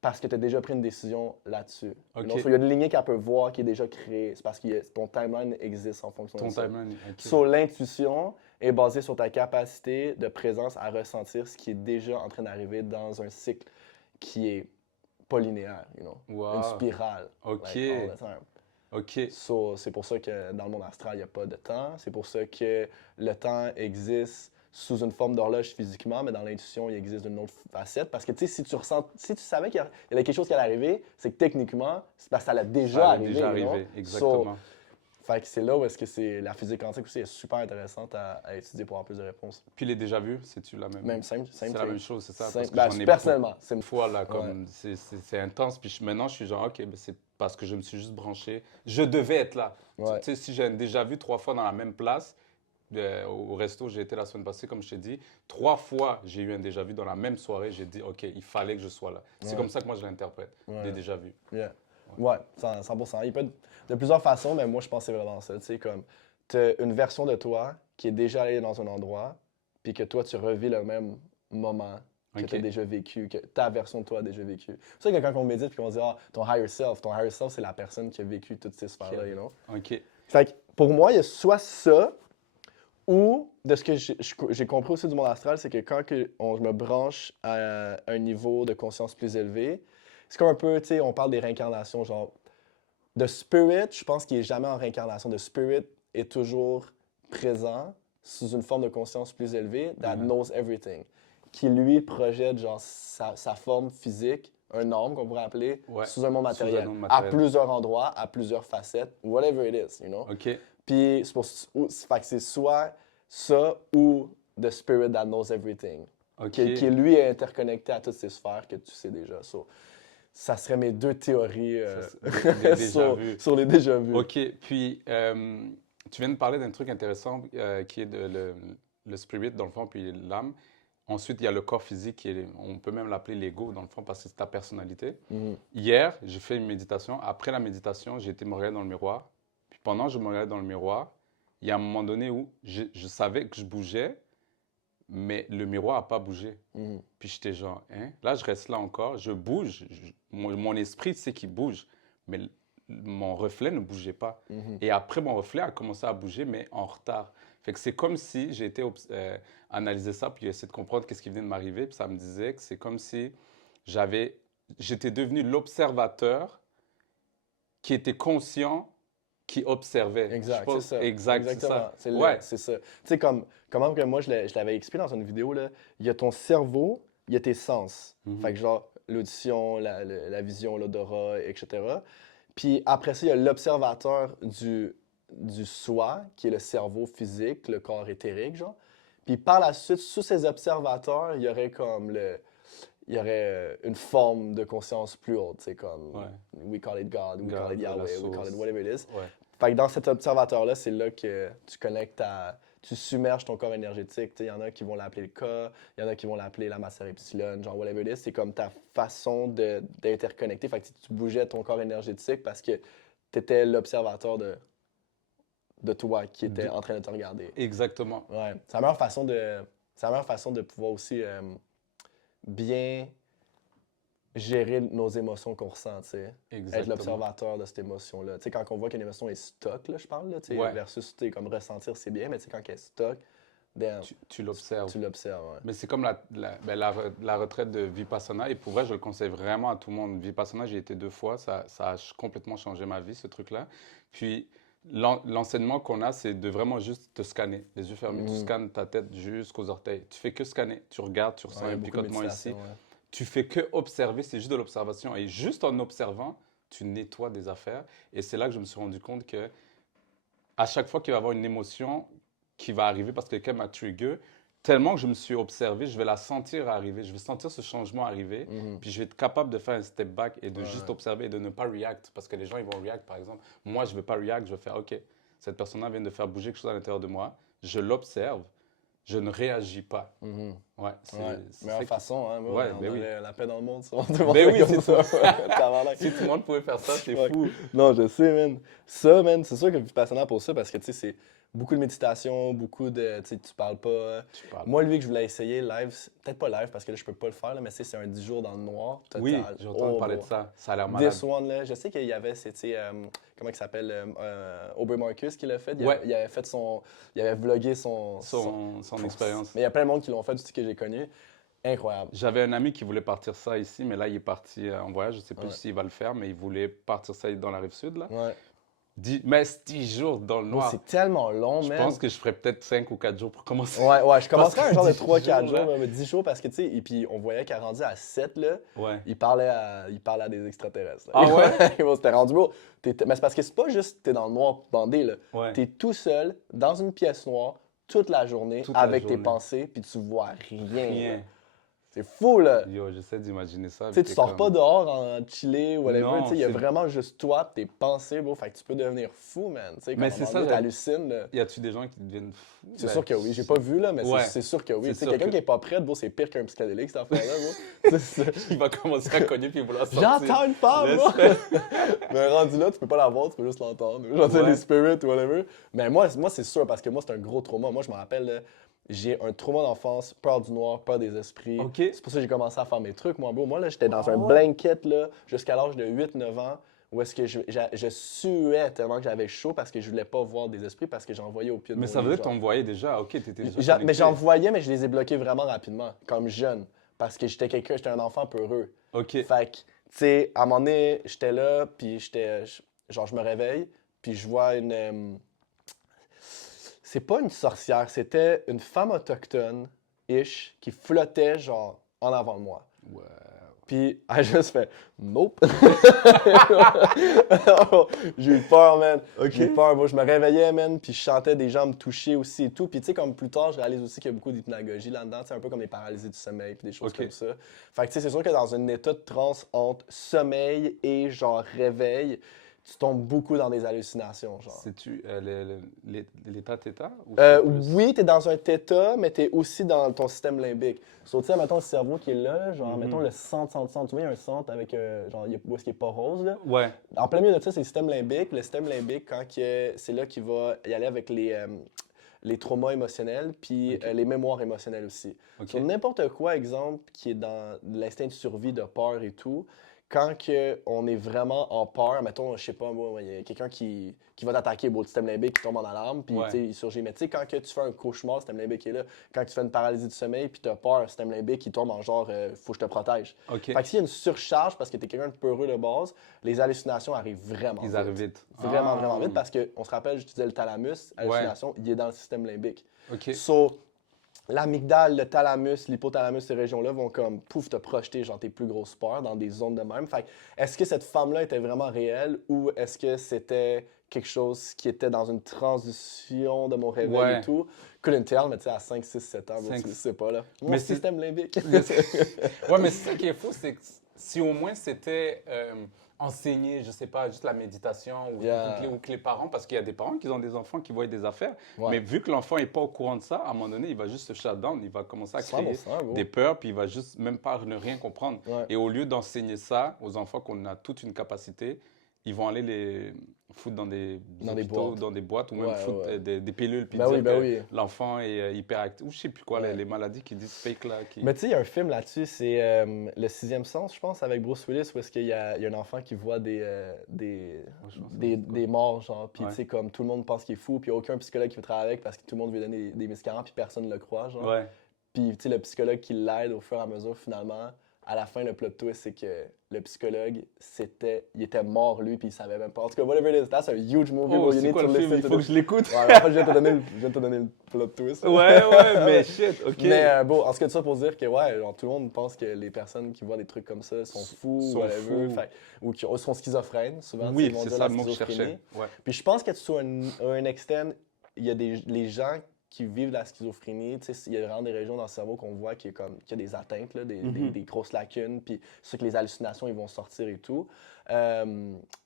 parce que tu as déjà pris une décision là-dessus. ok. Donc, il y a une lignée qu'elle peut voir qui est déjà créée. C'est parce que ton timeline existe en fonction Ton de ça. timeline, ok. Sur l'intuition est basée sur ta capacité de présence à ressentir ce qui est déjà en train d'arriver dans un cycle qui est pas linéaire, une Wow. spirale, Ok, like all the time. ok. So, c'est pour ça que dans le monde astral, il n'y a pas de temps. C'est pour ça que le temps existe sous une forme d'horloge physiquement, mais dans l'intuition, il existe une autre facette. Parce que, tu sais, si tu savais qu'il y avait quelque chose qui allait arriver, c'est que techniquement, c'est parce que ça allait déjà Ça allait arrivé. déjà you know? arrivé, exactement. Fait que c'est là où est-ce que c'est la physique quantique aussi est super intéressante à étudier pour avoir plus de réponses. Puis les déjà vus, c'est-tu la même? Même simple, C'est la même chose, c'est ça? Parce que Ben, j'en ai personnellement, beaucoup c'est de fois, là, ouais. comme c'est intense. Puis maintenant, je suis genre, ok, ben c'est parce que je me suis juste branché. Je devais être là. Ouais. Tu sais, si j'ai un déjà vu 3 fois dans la même place, au resto, j'ai été la semaine passée, comme je t'ai dit, 3 fois, j'ai eu un déjà vu dans la même soirée. J'ai dit, ok, il fallait que je sois là. C'est Ouais. comme ça que moi, je l'interprète, Ouais. des déjà vus. Yeah. Ouais, 100%. Il peut être de plusieurs façons, mais moi, je pense que c'est vraiment ça. Tu sais, comme, t'as une version de toi qui est déjà allée dans un endroit, puis que toi, tu revis le même moment que Ok. tu as déjà vécu, que ta version de toi a déjà vécu. C'est ça que quand on médite, puis qu'on dit, ton higher self, c'est la personne qui a vécu toutes ces sphères-là, you know? Ok. Fait que pour moi, il y a soit ça, ou de ce que j'ai compris aussi du monde astral, c'est que quand je me branche à un niveau de conscience plus élevé, c'est comme un peu, tu sais, on parle des réincarnations, genre, de spirit, je pense qu'il est jamais en réincarnation. De spirit est toujours présent sous une forme de conscience plus élevée, that knows everything, qui lui projette genre sa forme physique, un homme qu'on pourrait appeler, Ouais. sous un monde Sous un matériel, monde à matériel. plusieurs endroits, à plusieurs facettes, whatever it is, you know. Ok. Puis fait que c'est soit ça ou the spirit that knows everything, Ok. qui lui est interconnecté à toutes ces sphères que tu sais déjà. So, ça serait mes deux théories Des déjà vus. sur les déjà vus. Ok, puis tu viens de parler d'un truc intéressant qui est le spirit dans le fond, puis l'âme. Ensuite, il y a le corps physique, on peut même l'appeler l'ego dans le fond parce que c'est ta personnalité. Hier, j'ai fait une méditation. Après la méditation, j'ai été me regarder dans le miroir. Puis pendant que je me regardais dans le miroir, il y a un moment donné où je savais que je bougeais, mais le miroir n'a pas bougé. Puis j'étais genre, hein? Là, je reste là encore, je bouge, mon esprit sait qu'il bouge, mais mon reflet ne bougeait pas. Et après, mon reflet a commencé à bouger, mais en retard. Fait que c'est comme si j'ai été analyser ça, puis essayer de comprendre qu'est-ce qui venait de m'arriver. Puis ça me disait que c'est comme si j'étais devenu l'observateur qui était conscient, qui observait. Exact, c'est ça. Exact, c'est Exactement. ça. C'est Ouais. c'est ça. Tu sais, comment que moi, je l'avais expliqué dans une vidéo, là, il y a ton cerveau, il y a tes sens. Fait que genre, l'audition, la vision, l'odorat, etc. Puis après ça, il y a l'observateur du soi, qui est le cerveau physique, le corps éthérique, genre. Puis par la suite, sous ces observateurs, il y aurait comme il y aurait une forme de conscience plus haute, c'est comme we call it God, we call it Yahweh, we call it whatever it is. Ouais. Fait que dans cet observateur-là, c'est là que tu connectes tu submerges ton corps énergétique. Il y en a qui vont l'appeler le K, il y en a qui vont l'appeler la masse epsilon, genre whatever it is. C'est comme ta façon d'interconnecter. Fait que tu bougeais ton corps énergétique parce que tu étais l'observateur de toi qui était en train de te regarder. Exactement. Ouais. C'est la meilleure façon de pouvoir aussi bien gérer nos émotions qu'on ressent, tu sais. Être l'observateur de cette émotion-là. Tu sais, quand on voit qu'une émotion est stock, là, je parle, là, tu sais, versus, tu sais, comme ressentir, c'est bien, mais tu sais, quand elle est stock, tu l'observes. Tu l'observes, ouais. Mais c'est comme la retraite de Vipassana, et pour vrai, je le conseille vraiment à tout le monde. Vipassana, j'y ai été 2 fois, ça a complètement changé ma vie, ce truc-là. Puis, l'enseignement qu'on a, c'est de vraiment juste te scanner, les yeux fermés. Tu scannes ta tête jusqu'aux orteils. Tu fais que scanner. Tu regardes, tu ressens un picotement ici. Ouais. Tu fais que observer, c'est juste de l'observation. Et juste en observant, tu nettoies des affaires. Et c'est là que je me suis rendu compte que à chaque fois qu'il va y avoir une émotion qui va arriver parce que quelqu'un m'a trigger, tellement que je me suis observé, je vais la sentir arriver, je vais sentir ce changement arriver, puis je vais être capable de faire un step back et de juste observer et de ne pas react. Parce que les gens, ils vont react, par exemple. Moi, je ne vais pas react, je vais faire, OK, cette personne-là vient de faire bouger quelque chose à l'intérieur de moi, je l'observe, je ne réagis pas. Mhm. Ouais, Ouais, c'est meilleure ça qui... façon, hein. Ouais, On ben oui. aurait la paix dans le monde, si on tout le monde Ben fait oui, comme ça. Tabarnak. Si tout le monde pouvait faire ça, c'est Ouais. fou. Non, je sais, man. Ça, man, c'est sûr que je suis passionnant pour ça parce que, tu sais, c'est beaucoup de méditation, beaucoup de, tu sais, tu parles pas. Tu parles. Moi, lui, que je voulais essayer live, peut-être pas live parce que là, je peux pas le faire, là, mais c'est un 10 jours dans le noir Oui, total. j'ai entendu parler de bro. ça. Ça a l'air malade. This one, là, je sais qu'il y avait, c'était, comment il s'appelle, Aubrey Marcus qui l'a fait. Ouais. Il avait fait il avait vlogué son Son expérience. Mais il y a plein de monde qui l'ont fait, du que j'ai connu. Incroyable. J'avais un ami qui voulait partir ça ici, mais là, il est parti en voyage. Je sais plus Ouais. s'il va le faire, mais il voulait partir ça dans la rive sud, là. Ouais. Mais c'est 10 jours dans le Bro, noir. c'est tellement long, Je man. pense que je ferais peut-être 5 ou 4 jours pour commencer. Ouais, je commencerais Parce un genre que de 10 3-4 jours, jours, là. mais 10 jours parce que, tu sais, et puis on voyait qu'à rendu à 7, là, Ouais. il parlait à des extraterrestres. Là. Ah ouais? Bon, c'était rendu beau. Mais c'est parce que c'est pas juste t'es dans le noir bandé, là. Ouais. T'es tout seul, dans une pièce noire, toute la journée, Toute la avec tes journée. pensées, puis tu vois rien. Rien. là. C'est fou, là. Yo, j'essaie d'imaginer ça. Tu sais, puis tu t'es sors comme- pas dehors en chiller ou whatever. Non, Tu sais, il y a c'est- vraiment juste toi, tes pensées, bro. Fait que tu peux devenir fou, man. Tu sais, Mais quand c'est à un ça, moment donné, j'ai- t'hallucines, là. Y a-tu des gens qui deviennent fous? C'est Ben, sûr que oui. J'ai pas vu, là, mais Ouais. c'est sûr que oui. C'est Tu sais, sûr quelqu'un que- qui est pas prêt, bro, c'est pire qu'un psychédélique, cette affaire-là, bro. C'est ça. Il va commencer à cogner puis vouloir sortir. J'entends une femme, Laisse moi! faire. Mais rendu là, tu peux pas la voir, tu peux juste l'entendre. J'entends Ouais. les spirits ou whatever. Mais moi c'est sûr, parce que moi, c'est un gros trauma. Moi, je me rappelle, là, j'ai un trauma d'enfance, peur du noir, peur des esprits. Ok. C'est pour ça que j'ai commencé à faire mes trucs, moi, bro. Moi, là, j'étais dans Ah un ouais? blanket, là, jusqu'à l'âge de 8-9 ans, où est-ce que je suais tellement que j'avais chaud parce que je voulais pas voir des esprits, parce que j'en voyais au pied de Mais mon ça lit, veut dire que genre. t'en voyais déjà. Ok, t'étais déjà Mais connecté. j'en voyais, mais je les ai bloqués vraiment rapidement, comme jeune. Parce que j'étais un enfant peureux. Ok. Fait que, tu sais, à un moment donné, j'étais là, puis genre, je me réveille, puis je vois une. C'est pas une sorcière, c'était une femme autochtone-ish qui flottait, genre, en avant de moi. Ouais. Puis elle a juste fait Nope. J'ai eu peur, man. J'ai eu peur. Moi, je me réveillais, man, puis je chantais des gens me toucher aussi et tout. Puis tu sais, comme plus tard, je réalise aussi qu'il y a beaucoup d'hypnagogie là-dedans. C'est un peu comme les paralysés du sommeil, puis des choses Ok. comme ça. Fait que tu sais, c'est sûr que dans un état de transe entre sommeil et genre réveil, tu tombes beaucoup dans des hallucinations, genre. C'est-tu l'état theta? Ou Euh, c'est plus- oui, t'es dans un theta, mais t'es aussi dans ton système limbique. So, tu sais, mettons le cerveau qui est là, genre, Mhm. mettons le centre. Tu vois, il y a un centre avec, genre, où est-ce qu'il est pas rose, là. Ouais. En plein milieu de ça, c'est le système limbique. Le système limbique, c'est là qu'il va y aller avec les traumas émotionnels, puis Ok. les mémoires émotionnelles aussi. Ok. Sur n'importe quoi, exemple, qui est dans l'instinct de survie, de peur et tout, quand on est vraiment en peur, mettons, je sais pas, moi, il y a quelqu'un qui va t'attaquer, bon, le système limbique qui tombe en alarme, puis Ouais. tu sais, il surgit. Mais tu sais, quand que tu fais un cauchemar, le système limbique est là. Quand tu fais une paralysie du sommeil, puis tu as peur, le système limbique, il tombe en genre, faut que je te protège. Ok. Fait que s'il y a une surcharge parce que tu es quelqu'un de peureux de base, les hallucinations arrivent vraiment Ils vite. arrivent vite. Vraiment, Ah. vraiment vite parce qu'on se rappelle, je disais le thalamus, hallucination, il est dans le système limbique. Ok. So, l'amygdale, le thalamus, l'hypothalamus, ces régions-là vont comme, pouf, te projeter genre tes plus grosses peurs dans des zones de même. Fait que, est-ce que cette femme-là était vraiment réelle ou est-ce que c'était quelque chose qui était dans une transition de mon réveil Ouais. et tout? Couldn't tell, mais tu sais, à 5, 6, 7 ans, bon, 5, tu le sais pas, là. Mon Mais c'est- système limbique. Ouais, mais c'est ça qui est fou, c'est que si au moins c'était enseigné, je sais pas, juste la méditation Yeah. ou que les parents, parce qu'il y a des parents qui ont des enfants qui voient des affaires, Ouais. mais vu que l'enfant n'est pas au courant de ça, à un moment donné, il va juste se shut down, il va commencer à créer 100%, gros. des peurs, puis il va juste même pas ne rien comprendre. Ouais. Et au lieu d'enseigner ça aux enfants qu'on a toute une capacité, ils vont aller les foutre dans des Dans des hôpitaux, boîtes. dans des boîtes, ou même Ouais, foutre ouais. des pilules, puis Ben dire oui, ben que oui. l'enfant est hyperactif, ou je sais plus quoi, Ouais. les maladies qui disent fake là. Qui... Mais tu sais, il y a un film là-dessus, c'est Le Sixième Sens, je pense, avec Bruce Willis, où est-ce qu'il y a un enfant qui voit des je pense que c'est quoi. des morts, genre, puis Ouais. tu sais, comme tout le monde pense qu'il est fou, puis il n'y a aucun psychologue qui veut travailler avec parce que tout le monde veut donner des médicaments, puis personne ne le croit, genre. Ouais. Puis tu sais, le psychologue qui l'aide au fur et à mesure, finalement, à la fin, le plot twist, c'est que le psychologue, il était mort, lui, puis il savait même pas. En tout cas, whatever it is, that's a huge movie. Oh, bro. You c'est need quoi to le film? listen Il to faut que this. je l'écoute. Ouais, en fait, je viens de te donner le plot twist. Ouais, mais shit, ok. Mais bon, en ce cas, tout ça pour dire que ouais, genre, tout le monde pense que les personnes qui voient des trucs comme ça sont fous, Sont whatever, fous. ou qui sont schizophrènes, souvent. Oui, ils vont c'est dire ça la le mot que je schizophrénie. cherchais. Ouais. Puis je pense que sur un extent, il y a les gens qui vivent de la schizophrénie, tu sais, il y a vraiment des régions dans le cerveau qu'on voit qui a des atteintes, là, des grosses lacunes, puis c'est sûr que les hallucinations, ils vont sortir et tout.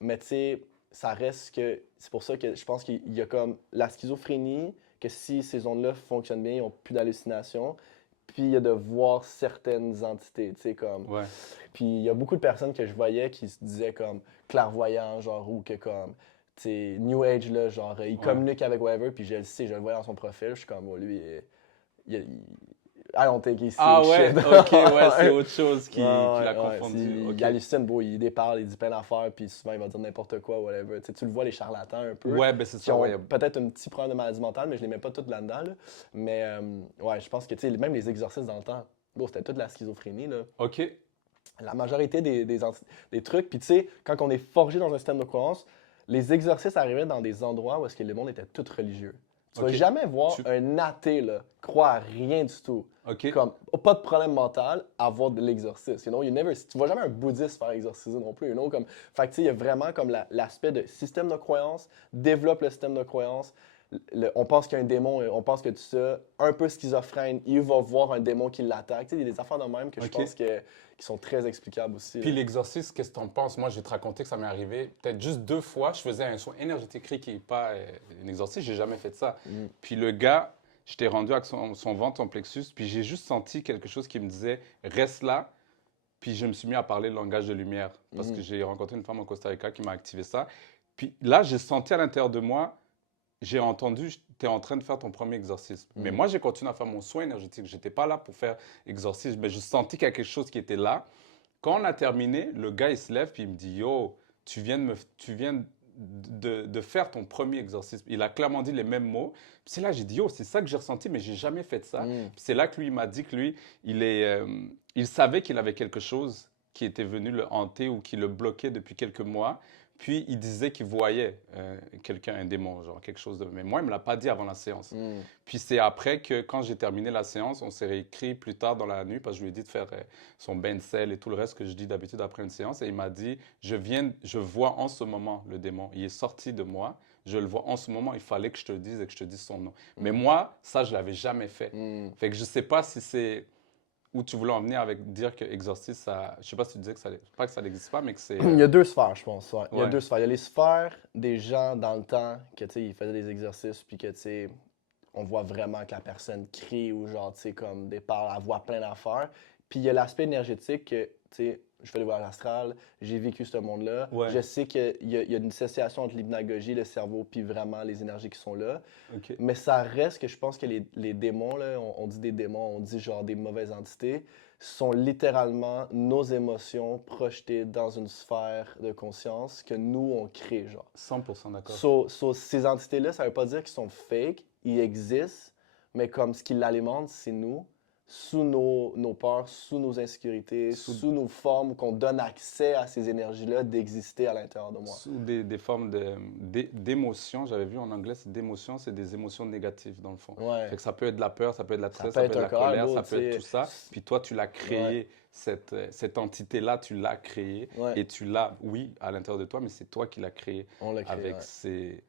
Mais tu sais, ça reste que, c'est pour ça que je pense qu'il y a comme la schizophrénie, que si ces zones-là fonctionnent bien, ils n'ont plus d'hallucinations. Puis il y a de voir certaines entités, tu sais, comme... Ouais. Puis il y a beaucoup de personnes que je voyais qui se disaient comme clairvoyants, genre, ou que comme, tu sais, New Age, là, genre, il Ouais. communique avec whatever, puis je le sais, je le vois dans son profil, je suis comme, oh, lui, I don't think he's Ah seeing ouais, shit. ok, ouais, c'est Ouais. autre chose qui l'a Ouais. confondu. Il Ok. hallucine, beau, il déparle, il dit plein d'affaires, puis souvent il va dire n'importe quoi, whatever. Tu sais, tu le vois, les charlatans un peu, Ouais, ben c'est qui ça, ont ouais. peut-être un petit problème de maladie mentale, mais je les mets pas toutes là-dedans. Là. Mais ouais, je pense que, tu sais, même les exorcismes dans le temps, bon, c'était toute la schizophrénie, là. Ok, La majorité des trucs, puis tu sais, quand on est forgé dans un système de croyance, les exorcistes arrivaient dans des endroits où est-ce que le monde était tout religieux. Tu vas ok. jamais voir Tu- un athée là, croire à rien du tout. Ok. Comme, pas de problème mental, avoir de l'exorcisme. Tu vois jamais un bouddhiste faire exorciser non plus. Comme, fait que, tu sais, il y a vraiment comme l'aspect de système de croyance, développe le système de croyance. On pense qu'il y a un démon, on pense que tout ça, un peu schizophrène, il va voir un démon qui l'attaque. Tu sais, il y a des affaires de même que je Ok. pense qui sont très explicables aussi. Puis Là. l'exorcisme, qu'est-ce que t'en penses? Moi, je vais te raconter que ça m'est arrivé peut-être juste 2 fois. Je faisais un soin énergétique qui n'est pas un exorcisme, j'ai jamais fait ça. Mm. Puis le gars, j'étais rendu avec son ventre, son plexus, puis j'ai juste senti quelque chose qui me disait reste là. Puis je me suis mis à parler le langage de lumière parce que j'ai rencontré une femme au Costa Rica qui m'a activé ça. Puis là, j'ai senti à l'intérieur de moi, j'ai entendu, tu es en train de faire ton premier exorcisme. Mais moi, j'ai continué à faire mon soin énergétique. Je n'étais pas là pour faire exorcisme, mais je sentis qu'il y a quelque chose qui était là. Quand on a terminé, le gars, il se lève puis il me dit, yo, tu viens de faire ton premier exorcisme. Il a clairement dit les mêmes mots. Puis c'est là, j'ai dit, yo, c'est ça que j'ai ressenti, mais j'ai jamais fait ça. Mm. Puis c'est là que lui, il m'a dit que lui, il savait qu'il avait quelque chose qui était venu le hanter ou qui le bloquait depuis quelques mois. Puis il disait qu'il voyait quelqu'un, un démon, genre quelque chose de... Mais moi, il ne me l'a pas dit avant la séance. Mm. Puis c'est après que, quand j'ai terminé la séance, on s'est réécrit plus tard dans la nuit parce que je lui ai dit de faire son bain de sel et tout le reste que je dis d'habitude après une séance. Et il m'a dit, je vois en ce moment le démon. Il est sorti de moi. Je le vois en ce moment. Il fallait que je te le dise et que je te dise son nom. Mais moi, ça, je ne l'avais jamais fait. Fait que je ne sais pas si c'est où tu voulais en venir avec dire que exorcisme, ça... Je sais pas si tu disais que ça... Pas que ça n'existe pas, mais que c'est... Il y a deux sphères, je pense. Ouais. Il y a Ouais. deux sphères. Il y a les sphères des gens dans le temps que, tu sais, ils faisaient des exercices, puis que, tu sais, on voit vraiment que la personne crie ou genre, tu sais, comme des parles, elle voit plein d'affaires. Puis il y a l'aspect énergétique que, tu sais, je fais le voyage astral, j'ai vécu ce monde-là. Ouais. Je sais qu'il y a une dissociation entre l'hypnagogie, le cerveau, puis vraiment les énergies qui sont là. OK. Mais ça reste que je pense que les démons, là, on dit des démons, on dit genre des mauvaises entités, sont littéralement nos émotions projetées dans une sphère de conscience que nous, on crée, genre. 100% d'accord. Ces entités-là, ça veut pas dire qu'ils sont fake, ils existent, mais comme ce qui l'alimente, c'est nous, sous nos peurs, sous nos insécurités, sous nos formes, qu'on donne accès à ces énergies-là d'exister à l'intérieur de moi. Sous des formes d'émotions, j'avais vu en anglais, c'est d'émotions, c'est des émotions négatives dans le fond. Ouais. Fait que ça peut être de la peur, ça peut être de la Ça tristesse, peut ça être peut être de la un colère, cargo, ça peut tu être sais. tout ça. Puis toi, tu l'as créé, cette entité-là, tu l'as créée. Ouais. Et tu l'as, oui, à l'intérieur de toi, mais c'est toi qui l'as créée. On l'a créé, Avec ouais.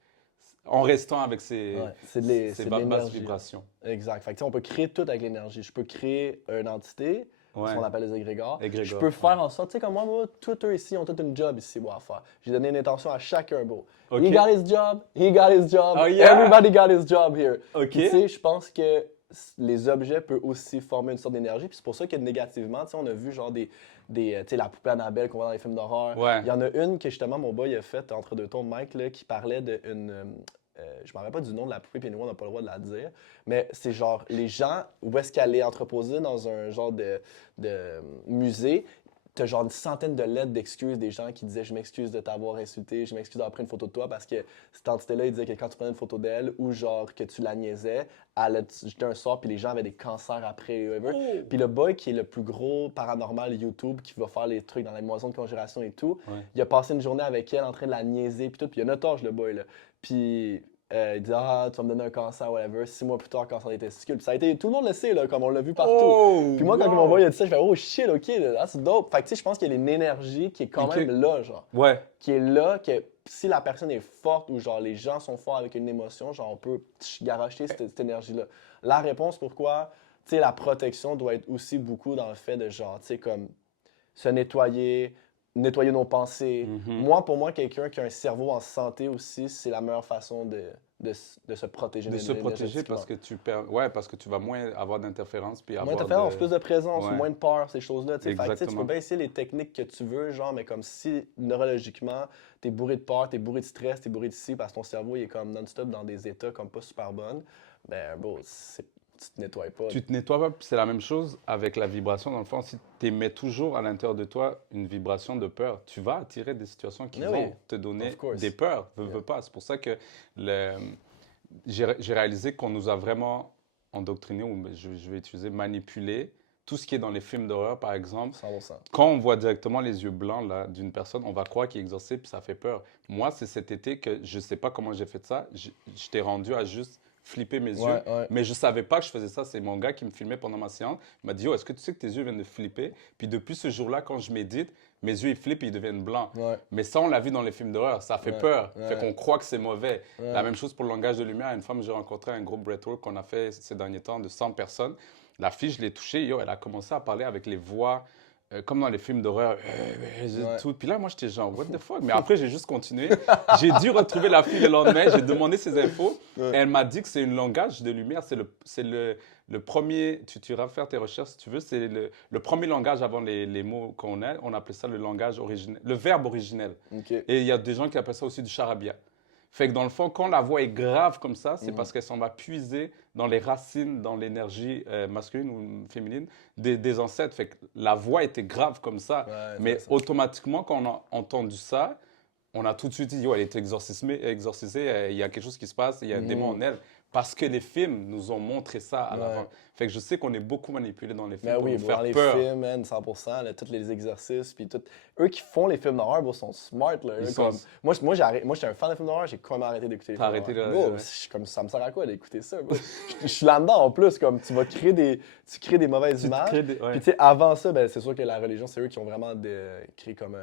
en restant avec ces, Ouais, c'est de basses l'énergie. vibrations. Exact. Fait que, tu sais, on peut créer tout avec l'énergie. Je peux créer une entité, Ouais. ce qu'on appelle les égrégores. Égrégores, Je peux faire en sorte, tu sais, comme moi, tous eux ici ont tout une job ici à faire. J'ai donné une intention à chacun, bro. Ok. He got his job, he got his job, Oh, yeah. everybody got his job here. Ok. Puis, tu sais, je pense que les objets peuvent aussi former une sorte d'énergie. Puis c'est pour ça que négativement, tu sais, on a vu genre tu sais, la poupée Annabelle qu'on voit dans les films d'horreur. Ouais. Il y en a une que justement mon boy a faite entre deux tours, Mike, là, qui parlait d'une. Je ne me rappelle pas du nom de la poupée, puis nous, on n'a pas le droit de la dire. Mais c'est genre, les gens, où est-ce qu'elle est entreposée dans un genre de musée, t'as genre une centaine de lettres d'excuses des gens qui disaient « Je m'excuse de t'avoir insulté, je m'excuse d'avoir pris une photo de toi » parce que cette entité-là, il disait que quand tu prenais une photo d'elle ou genre que tu la niaisais, elle a jeté un sort, puis les gens avaient des cancers après, whatever. Oh. Puis le boy qui est le plus gros paranormal YouTube, qui va faire les trucs dans les moissons de congélation et tout, Ouais. il a passé une journée avec elle en train de la niaiser, puis tout, puis il a notre âge, le boy, là. Puis il dit « Ah, tu vas me donner un cancer, whatever. » 6 mois plus tard, cancer des testicules. Puis ça a été, tout le monde le sait, là, comme on l'a vu partout. Oh, Puis moi, quand wow. mon boy a dit ça, je fais « Oh shit, ok, là, c'est dope. » Fait que tu sais, je pense qu'il y a une énergie qui est quand Ok. même là, genre. Ouais. Qui est là, que si la personne est forte ou genre les gens sont forts avec une émotion, genre on peut garocher cette énergie-là. La réponse pourquoi, tu sais, la protection doit être aussi beaucoup dans le fait de genre, tu sais, comme se nettoyer nos pensées. Mhm. Moi, pour moi, quelqu'un qui a un cerveau en santé aussi, c'est la meilleure façon de de se protéger De se protéger parce que parce que tu vas moins avoir d'interférences puis moins avoir d'interférences, plus de présence, Ouais. moins de peur, ces choses-là. Tu sais. Fait que, tu sais, tu peux Exactement. bien essayer les techniques que tu veux, genre, mais comme si neurologiquement, t'es bourré de peur, t'es bourré de stress, t'es bourré de ci, parce que ton cerveau il est comme non-stop dans des états comme pas super bonnes, ben, bon, tu te nettoies pas. Tu te nettoies pas, puis c'est la même chose avec la vibration. Dans le fond, si tu émets toujours à l'intérieur de toi une vibration de peur, tu vas attirer des situations qui Mais vont oui, te donner of course. des peurs. Yeah. Veux pas. C'est pour ça que le, j'ai réalisé qu'on nous a vraiment endoctriné, ou je vais utiliser manipulé, tout ce qui est dans les films d'horreur, par exemple. 100%. Quand on voit directement les yeux blancs là, d'une personne, on va croire qu'il est exorcisé, puis ça fait peur. Moi, c'est cet été que je ne sais pas comment j'ai fait ça. Je t'ai rendu à juste flipper mes yeux, Ouais. mais je ne savais pas que je faisais ça. C'est mon gars qui me filmait pendant ma séance. Il m'a dit, oh, est-ce que tu sais que tes yeux viennent de flipper? Puis depuis ce jour-là, quand je médite, mes yeux ils flippent et ils deviennent blancs. Ouais. Mais ça, on l'a vu dans les films d'horreur. Ça fait Ouais. peur. Ouais. Fait qu'on croit que c'est mauvais. Ouais. La même chose pour le langage de lumière. Une fois, j'ai rencontré un groupe breathwork qu'on a fait ces derniers temps de 100 personnes. La fille, je l'ai touchée, elle a commencé à parler avec les voix, comme dans les films d'horreur, Ouais. tout. Puis là, moi, j'étais genre, what the fuck? Mais après, j'ai juste continué. J'ai dû retrouver la fille le lendemain, j'ai demandé ses infos. Ouais. Et elle m'a dit que c'est un langage de lumière, c'est le premier, tu iras faire tes recherches si tu veux, c'est le premier langage avant les mots qu'on a. On appelait ça le langage originel, le verbe originel. OK. Et il y a des gens qui appellent ça aussi du charabia. Fait que dans le fond, quand la voix est grave comme ça, c'est parce qu'elle s'en va puiser dans les racines, dans l'énergie masculine ou féminine des ancêtres. Fait que la voix était grave comme ça. Ouais, Mais intéressant. automatiquement, quand on a entendu ça, on a tout de suite dit, yo, elle est exorcisée, il y a quelque chose qui se passe, il y a un démon en elle. Parce que les films nous ont montré ça à l'avant. Ouais. Fait que je sais qu'on est beaucoup manipulé dans les films Ben pour oui, nous dans faire les peur. films, man, 100%, là, tous les exercices, puis tout. Eux qui font les films d'horreur, bro, sont smart, là. Ils Eux, sont- comme... moi, j'étais un fan de films d'horreur, j'ai complètement arrêté d'écouter les T'as films arrêté d'horreur. là, Bro, ouais. comme, ça me sert à quoi d'écouter ça, bro? Je suis là-dedans, en plus, comme, tu crées des mauvaises Tu te images. crées des- ouais. Puis, tu sais, avant ça, ben, c'est sûr que la religion, c'est eux qui ont vraiment créé comme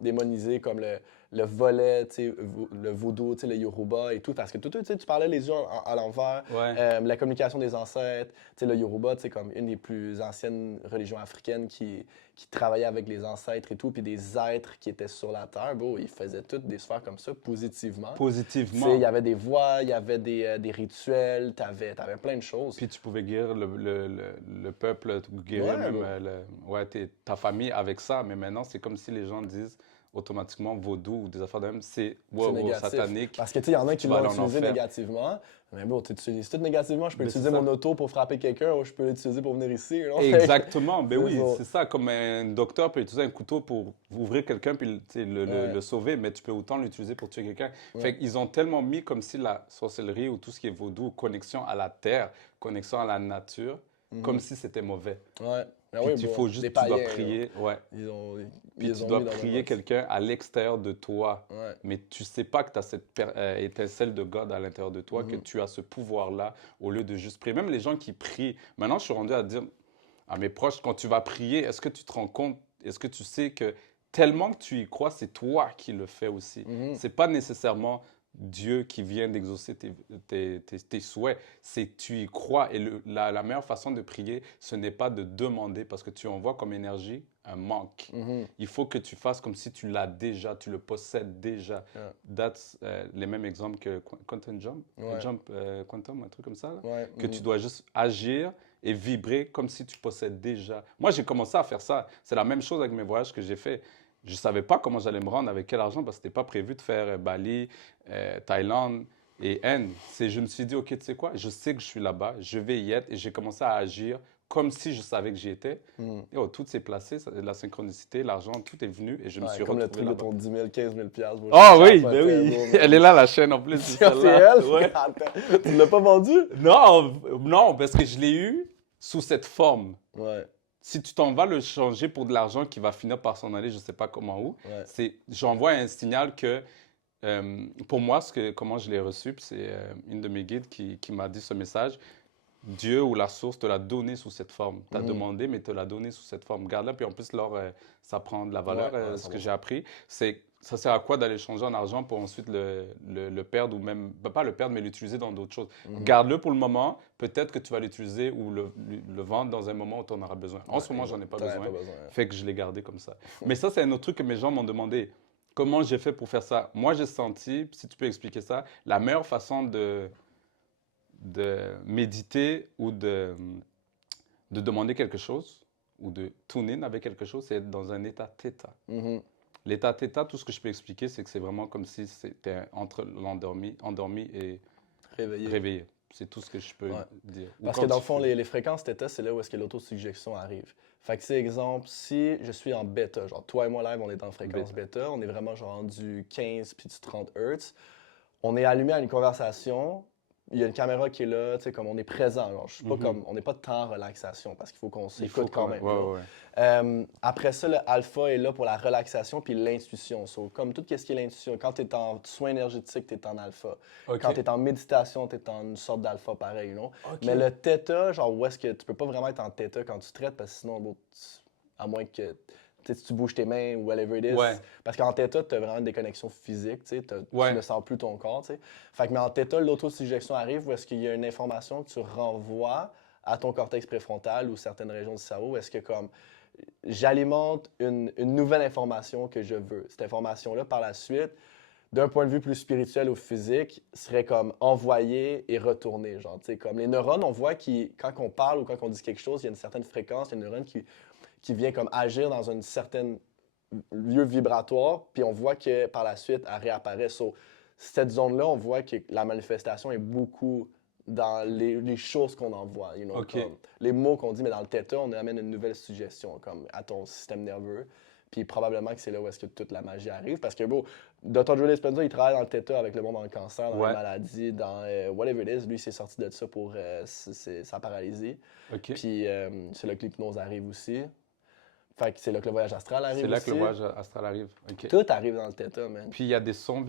démonisé comme le volet, tu sais, le vaudou, tu sais, le yoruba et tout. Parce que tout, tu sais, tu parlais les yeux à l'envers, Ouais. la communication des ancêtres. Tu sais, le yoruba, c'est comme une des plus anciennes religions africaines qui travaillait avec les ancêtres et tout, puis des êtres qui étaient sur la terre. Bon, ils faisaient toutes des sphères comme ça, positivement. Tu Positivement. sais, il y avait des voix, il y avait des rituels, t'avais plein de choses. Puis tu pouvais guérir le peuple, guérir Ouais, même bro. ta famille avec ça. Mais maintenant, c'est comme si les gens disent automatiquement vaudou ou des affaires de même. C'est C'est négatif. satanique. Parce que, tu sais, il y en a qui Tu vas l'ont aller en utilisé enfer. négativement. Mais bon, tu utilises tout négativement. Je peux Mais c'est utiliser ça. mon auto pour frapper quelqu'un ou je peux l'utiliser pour venir ici. you know? Exactement, ben C'est oui, ça. c'est ça. Comme un docteur peut utiliser un couteau pour ouvrir quelqu'un puis tu sais, Ouais. le sauver, mais tu peux autant l'utiliser pour tuer quelqu'un. Ouais. Fait qu'ils ont tellement mis comme si la sorcellerie ou tout ce qui est vaudou, connexion à la terre, connexion à la nature, comme si c'était mauvais. Ouais. Ben Puis oui, il bon, faut juste, des tu dois païens, prier, ouais. Puis ils tu ont dois mis dans le prier box. quelqu'un à l'extérieur de toi. Ouais. Mais tu sais pas que tu as cette étincelle de God à l'intérieur de toi, que tu as ce pouvoir-là, au lieu de juste prier. Même les gens qui prient, maintenant je suis rendu à dire à mes proches, quand tu vas prier, est-ce que tu te rends compte, est-ce que tu sais que tellement que tu y crois, c'est toi qui le fais aussi. C'est pas nécessairement Dieu qui vient d'exaucer tes souhaits, c'est que tu y crois. Et la meilleure façon de prier, ce n'est pas de demander, parce que tu envoies comme énergie un manque. Il faut que tu fasses comme si tu l'as déjà, tu le possèdes déjà. Yeah. That's les mêmes exemples que Quantum Jump, Ouais. Quantum, un truc comme ça, là, Ouais. que tu dois juste agir et vibrer comme si tu possèdes déjà. Moi, j'ai commencé à faire ça. C'est la même chose avec mes voyages que j'ai fait. Je ne savais pas comment j'allais me rendre, avec quel argent, parce que ce n'était pas prévu de faire Bali, Thaïlande et Inde. Je me suis dit, OK, tu sais quoi, je sais que je suis là-bas, je vais y être, et j'ai commencé à agir comme si je savais que j'y étais. Et oh, tout s'est placé, la synchronicité, l'argent, tout est venu, et je me Ouais, suis comme le retrouvé truc de là-bas. ton 10 000, 15 000 piastres. bro. Ah Je oui, capotais, ben oui. bro, man. Elle est là, la chaîne, en plus. C'est celle-là. elle? Ouais. Attends, tu l'as pas vendu? Non, non, parce que je l'ai eu sous cette forme. Ouais. Si tu t'en vas le changer pour de l'argent qui va finir par s'en aller, je ne sais pas comment où, Ouais. j'envoie un signal que, pour moi, comment je l'ai reçu, puis c'est une de mes guides qui m'a dit ce message, Dieu ou la source te l'a donné sous cette forme. Tu as demandé, mais te l'a donné sous cette forme. Garde-la, puis en plus, ça prend de la valeur, Ouais, ce que j'ai appris. Ça sert à quoi d'aller changer en argent pour ensuite le perdre ou même, pas le perdre, mais l'utiliser dans d'autres choses. Garde-le pour le moment. Peut-être que tu vas l'utiliser ou le vendre dans un moment où tu en auras besoin. En ce moment, j'en ai pas T'en as besoin. pas besoin, ouais. Fait que je l'ai gardé comme ça. Mais ça, c'est un autre truc que mes gens m'ont demandé. comment j'ai fait pour faire ça? Moi, j'ai senti, si tu peux expliquer ça, la meilleure façon de méditer ou de demander quelque chose ou de tune in avec quelque chose, c'est être dans un état theta. Mhm. L'état theta, tout ce que je peux expliquer, c'est que c'est vraiment comme si c'était entre endormi et Réveillé. réveillé. C'est tout ce que je peux Ouais. dire. Ou Parce quand que dans tu le fond, fumes. les fréquences θ, c'est là où est-ce que l'autosuggestion arrive. Fait que, c'est exemple, si je suis en bêta, genre toi et moi live, on est en fréquence bêta, on est vraiment genre du 15 puis du 30 Hz. On est allumé à une conversation, il y a une caméra qui est là, tu sais, comme on est présent. Genre, je suis pas Mhm. comme, on n'est pas de temps en relaxation parce qu'il faut qu'on Il faut s'écoute quand même. Ouais, You know? ouais, ouais. Après ça, le alpha est là pour la relaxation puis l'intuition. So, comme tout ce qui est l'intuition, quand tu es en soin énergétique, tu es en alpha. OK. Quand tu es en méditation, tu es en une sorte d'alpha pareil. You know? OK. Mais le θ, genre où est-ce que tu peux pas vraiment être en θ quand tu traites parce que sinon, bon, à moins que tu sais, si tu bouges tes mains ou whatever it is. Ouais. Parce qu'en θ, tu as vraiment une déconnexion physique, tu sais, Ouais. tu ne sens plus ton corps. Tu sais. Fait que, mais en θ, l'autosuggestion arrive où est-ce qu'il y a une information que tu renvoies à ton cortex préfrontal ou certaines régions du cerveau, où est-ce que comme j'alimente une nouvelle information que je veux. Cette information-là, par la suite, d'un point de vue plus spirituel ou physique, serait comme envoyée et retournée. Genre, tu sais, comme les neurones, on voit que quand on parle ou quand on dit quelque chose, il y a une certaine fréquence, il y a une neurone qui vient comme agir dans une certaine lieu vibratoire, puis on voit que par la suite, elle réapparaît. So, cette zone-là, on voit que la manifestation est beaucoup dans les choses qu'on envoie. You know, OK. comme les mots qu'on dit, mais dans le θ, on amène une nouvelle suggestion comme à ton système nerveux. Puis probablement que c'est là où est-ce que toute la magie arrive. Parce que, bon, Dr. Joe Dispenza, il travaille dans le θ avec le monde en cancer, dans Ouais. les maladies, dans whatever it is. Lui, il s'est sorti de ça pour sa paralysie. OK. Puis c'est là que l'hypnose arrive aussi. Fait que c'est là que le voyage astral arrive C'est là aussi. que le voyage astral arrive. OK. Tout arrive dans le θ, man. Puis il y a des sons,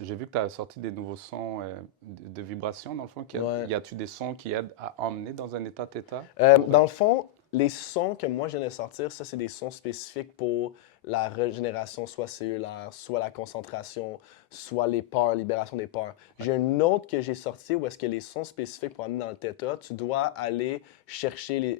j'ai vu que tu as sorti des nouveaux sons de vibrations, dans le fond. Ouais. Y a-tu des sons qui aident à emmener dans un état θ? Dans le fond, les sons que moi je viens de sortir, ça, c'est des sons spécifiques pour la régénération, soit cellulaire, soit la concentration, soit les peurs, libération des peurs. J'ai une autre que j'ai sorti où est-ce que les sons spécifiques pour amener dans le θ, tu dois aller chercher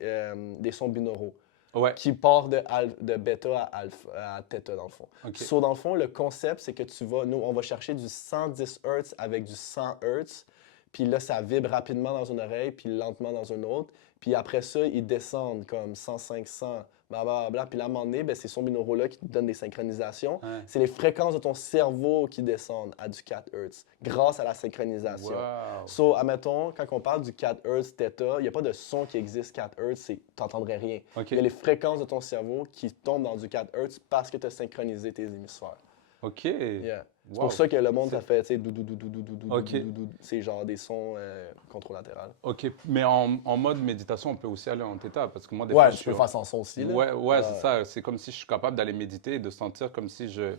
des sons binauraux Ouais. qui partent de bêta à θ, dans le fond. OK. So, dans le fond, le concept, c'est que nous, on va chercher du 110 Hz avec du 100 Hz. Puis là, ça vibre rapidement dans une oreille, puis lentement dans une autre. Puis après ça, ils descendent comme 105, 100, blablabla. Puis là, à un moment donné, ben, c'est ces sons binauraux-là qui te donnent des synchronisations. Ouais. C'est les fréquences de ton cerveau qui descendent à du 4 Hz grâce à la synchronisation. Wow. So, admettons, quand on parle du 4 Hz θ, il n'y a pas de son qui existe 4 Hz, tu n'entendrais rien. OK. Il y a les fréquences de ton cerveau qui tombent dans du 4 Hz parce que tu as synchronisé tes hémisphères. OK. Yeah. C'est Wow. pour ça que le monde, C'est- ça fait, tu sais, dou dou dou dou dou dou dou Ok. dou dou dou. C'est genre des sons contralatérales. OK. Mais en mode méditation, on peut aussi aller en θ, parce que moi, des Ouais, fois, je peux faire sans son aussi, là. Ouais, c'est ça. C'est comme si je suis capable d'aller méditer et de sentir comme si je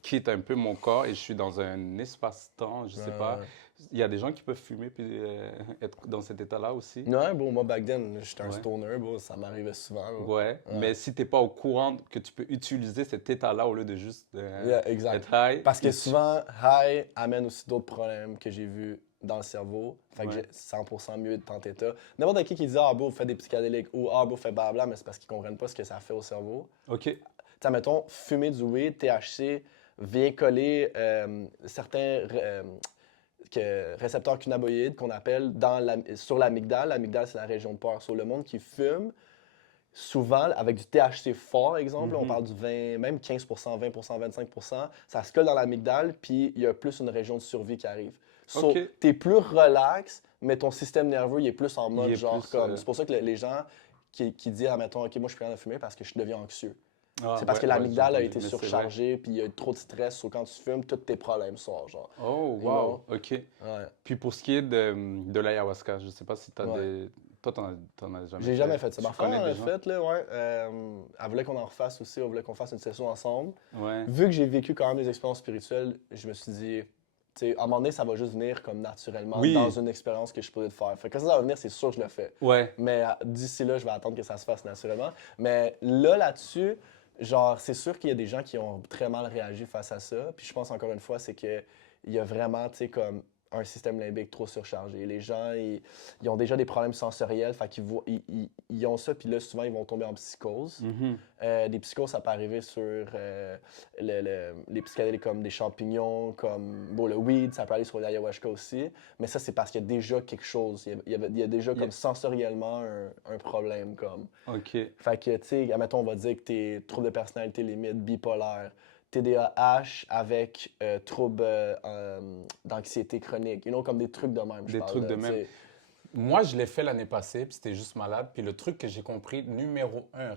quitte un peu mon corps et je suis dans un espace-temps, je sais pas. Ouais. Il y a des gens qui peuvent fumer puis être dans cet état-là aussi. Ouais, bon, moi, back then, j'étais un Ouais. stoner, bon, ça m'arrivait souvent. Là. Ouais, mais si t'es pas au courant que tu peux utiliser cet état-là au lieu de juste Yeah, exact. être high. Parce que et souvent, high amène aussi d'autres problèmes que j'ai vus dans le cerveau. Fait que Ouais. j'ai 100% mieux d'être en θ. N'importe qui dit « Ah, bro, fait des psychédéliques » ou « Ah, bro, fait blabla », mais c'est parce qu'ils comprennent pas ce que ça fait au cerveau. OK. Tu sais, mettons, fumer du weed, THC, vient coller certains récepteurs cannabinoïdes qu'on appelle sur l'amygdale. L'amygdale, c'est la région de peur. Sur le monde qui fume, souvent, avec du THC fort, exemple, on parle du 20, même 15%, 20%, 25%, ça se colle dans l'amygdale, puis il y a plus une région de survie qui arrive. So, Ok. t'es plus relax, mais ton système nerveux, il est plus en mode est genre plus, comme... C'est pour ça que les gens qui disent, admettons, OK, moi, je suis plus capable de fumer parce que je deviens anxieux. Ah, C'est parce ouais, que l'amygdale ouais, a j'ai été entendu, mais c'est vrai. surchargée, puis il y a eu trop de stress. So, quand tu fumes, tous tes problèmes sortent, genre. Oh, You wow. OK. Ouais. Puis pour ce qui est de l'ayahuasca, je sais pas si tu as Ouais. des. Toi, t'en as jamais fait. J'ai jamais fait ça. Tu Ma femme connais en des a gens? fait, là, ouais. Elle voulait qu'on en refasse aussi, elle voulait qu'on fasse une session ensemble. Ouais. Vu que j'ai vécu quand même des expériences spirituelles, je me suis dit, tu sais, à un moment donné, ça va juste venir comme naturellement Oui. dans une expérience que je pourrais te faire. Fait que quand ça va venir, c'est sûr que je le fais. Ouais. Mais d'ici là, je vais attendre que ça se fasse naturellement. Mais là-dessus, genre, c'est sûr qu'il y a des gens qui ont très mal réagi face à ça. Puis je pense encore une fois, c'est qu'il y a vraiment, tu sais, comme un système limbique trop surchargé. Les gens, ils ont déjà des problèmes sensoriels, fait qu'ils ils ont ça, puis là, souvent, ils vont tomber en psychose. Des psychoses, ça peut arriver sur les psychédéliques comme des champignons, comme bon, le weed, ça peut aller sur l'ayahuasca aussi. Mais ça, c'est parce qu'il y a déjà quelque chose. Il y a déjà comme sensoriellement un problème. Comme. OK. Fait que, tu sais, admettons, on va dire que t'es trouble de personnalité limite, bipolaire, TDAH avec trouble d'anxiété chronique. Comme des trucs de même, je Des parle. trucs de tu même. sais. Moi, je l'ai fait l'année passée, puis c'était juste malade. Puis le truc que j'ai compris,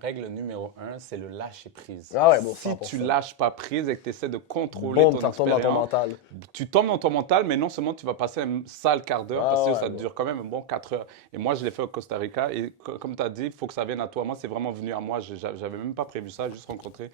règle numéro un, c'est le lâcher prise. Ah ouais, bon, Si 100%. tu lâches pas prise et que tu essaies de contrôler Boum, ton tu retournes dans ton expérience, mental. tu tombes dans ton mental, mais non seulement tu vas passer un sale quart d'heure, parce que Ah ça ouais, bon. dure quand même un bon 4 heures. Et moi, je l'ai fait au Costa Rica, et comme tu as dit, il faut que ça vienne à toi. Moi, c'est vraiment venu à moi. J'avais même pas prévu ça, j'ai juste rencontré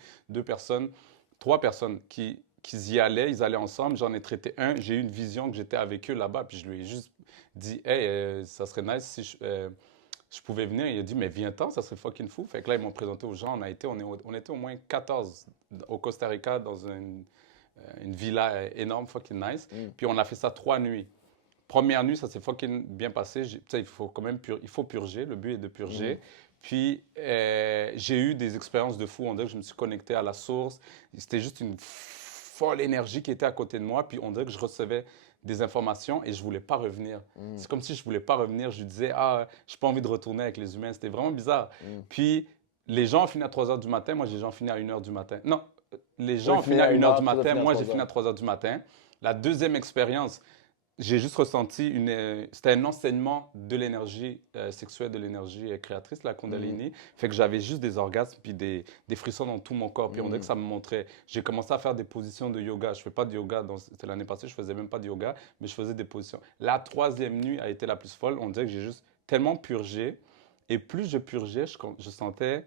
3 personnes qui y allaient, ils allaient ensemble. J'en ai traité un, j'ai eu une vision que j'étais avec eux là-bas, puis je lui ai juste dit, hey, ça serait nice si je pouvais venir. Il a dit, mais viens-t'en, ça serait fucking fou. Fait que là, ils m'ont présenté aux gens. On était au moins 14 au Costa Rica dans une villa énorme, fucking nice. Puis on a fait ça 3 nuits. Première nuit, ça s'est fucking bien passé. Tu sais, il faut quand même il faut purger. Le but est de purger. Puis j'ai eu des expériences de fou. On dirait que je me suis connecté à la source. C'était juste une folle énergie qui était à côté de moi. Puis on dirait que je recevais des informations et je voulais pas revenir. C'est comme si je voulais pas revenir. Je disais, ah, j'ai pas envie de retourner avec les humains. C'était vraiment bizarre. Puis les gens ont fini à 3 heures du matin. Moi, j'ai gens fini à 1 heure du matin. Non, les gens ont fini à 1 heure du matin. Moi, j'ai fini à 3 heures du matin. La deuxième expérience, j'ai juste ressenti c'était un enseignement de l'énergie sexuelle, de l'énergie créatrice, la Kundalini. Fait que j'avais juste des orgasmes puis des frissons dans tout mon corps. Puis on dirait que ça me montrait. J'ai commencé à faire des positions de yoga. Je fais pas de yoga. C'était l'année passée, je faisais même pas de yoga, mais je faisais des positions. La troisième nuit a été la plus folle. On dirait que j'ai juste tellement purgé. Et plus je purgeais, je sentais.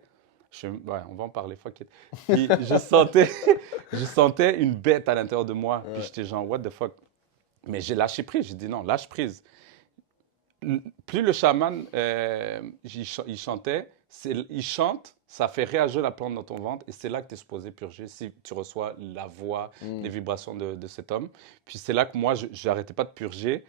Ouais, on va en parler, fuck it. Puis je sentais une bête à l'intérieur de moi. Puis j'étais genre, what the fuck. Mais j'ai lâché prise. J'ai dit non, lâche prise. Plus le chaman il chantait, il chante, ça fait réagir la plante dans ton ventre et c'est là que tu es supposé purger si tu reçois la voix, les vibrations de cet homme. Puis c'est là que moi, je n'arrêtais pas de purger.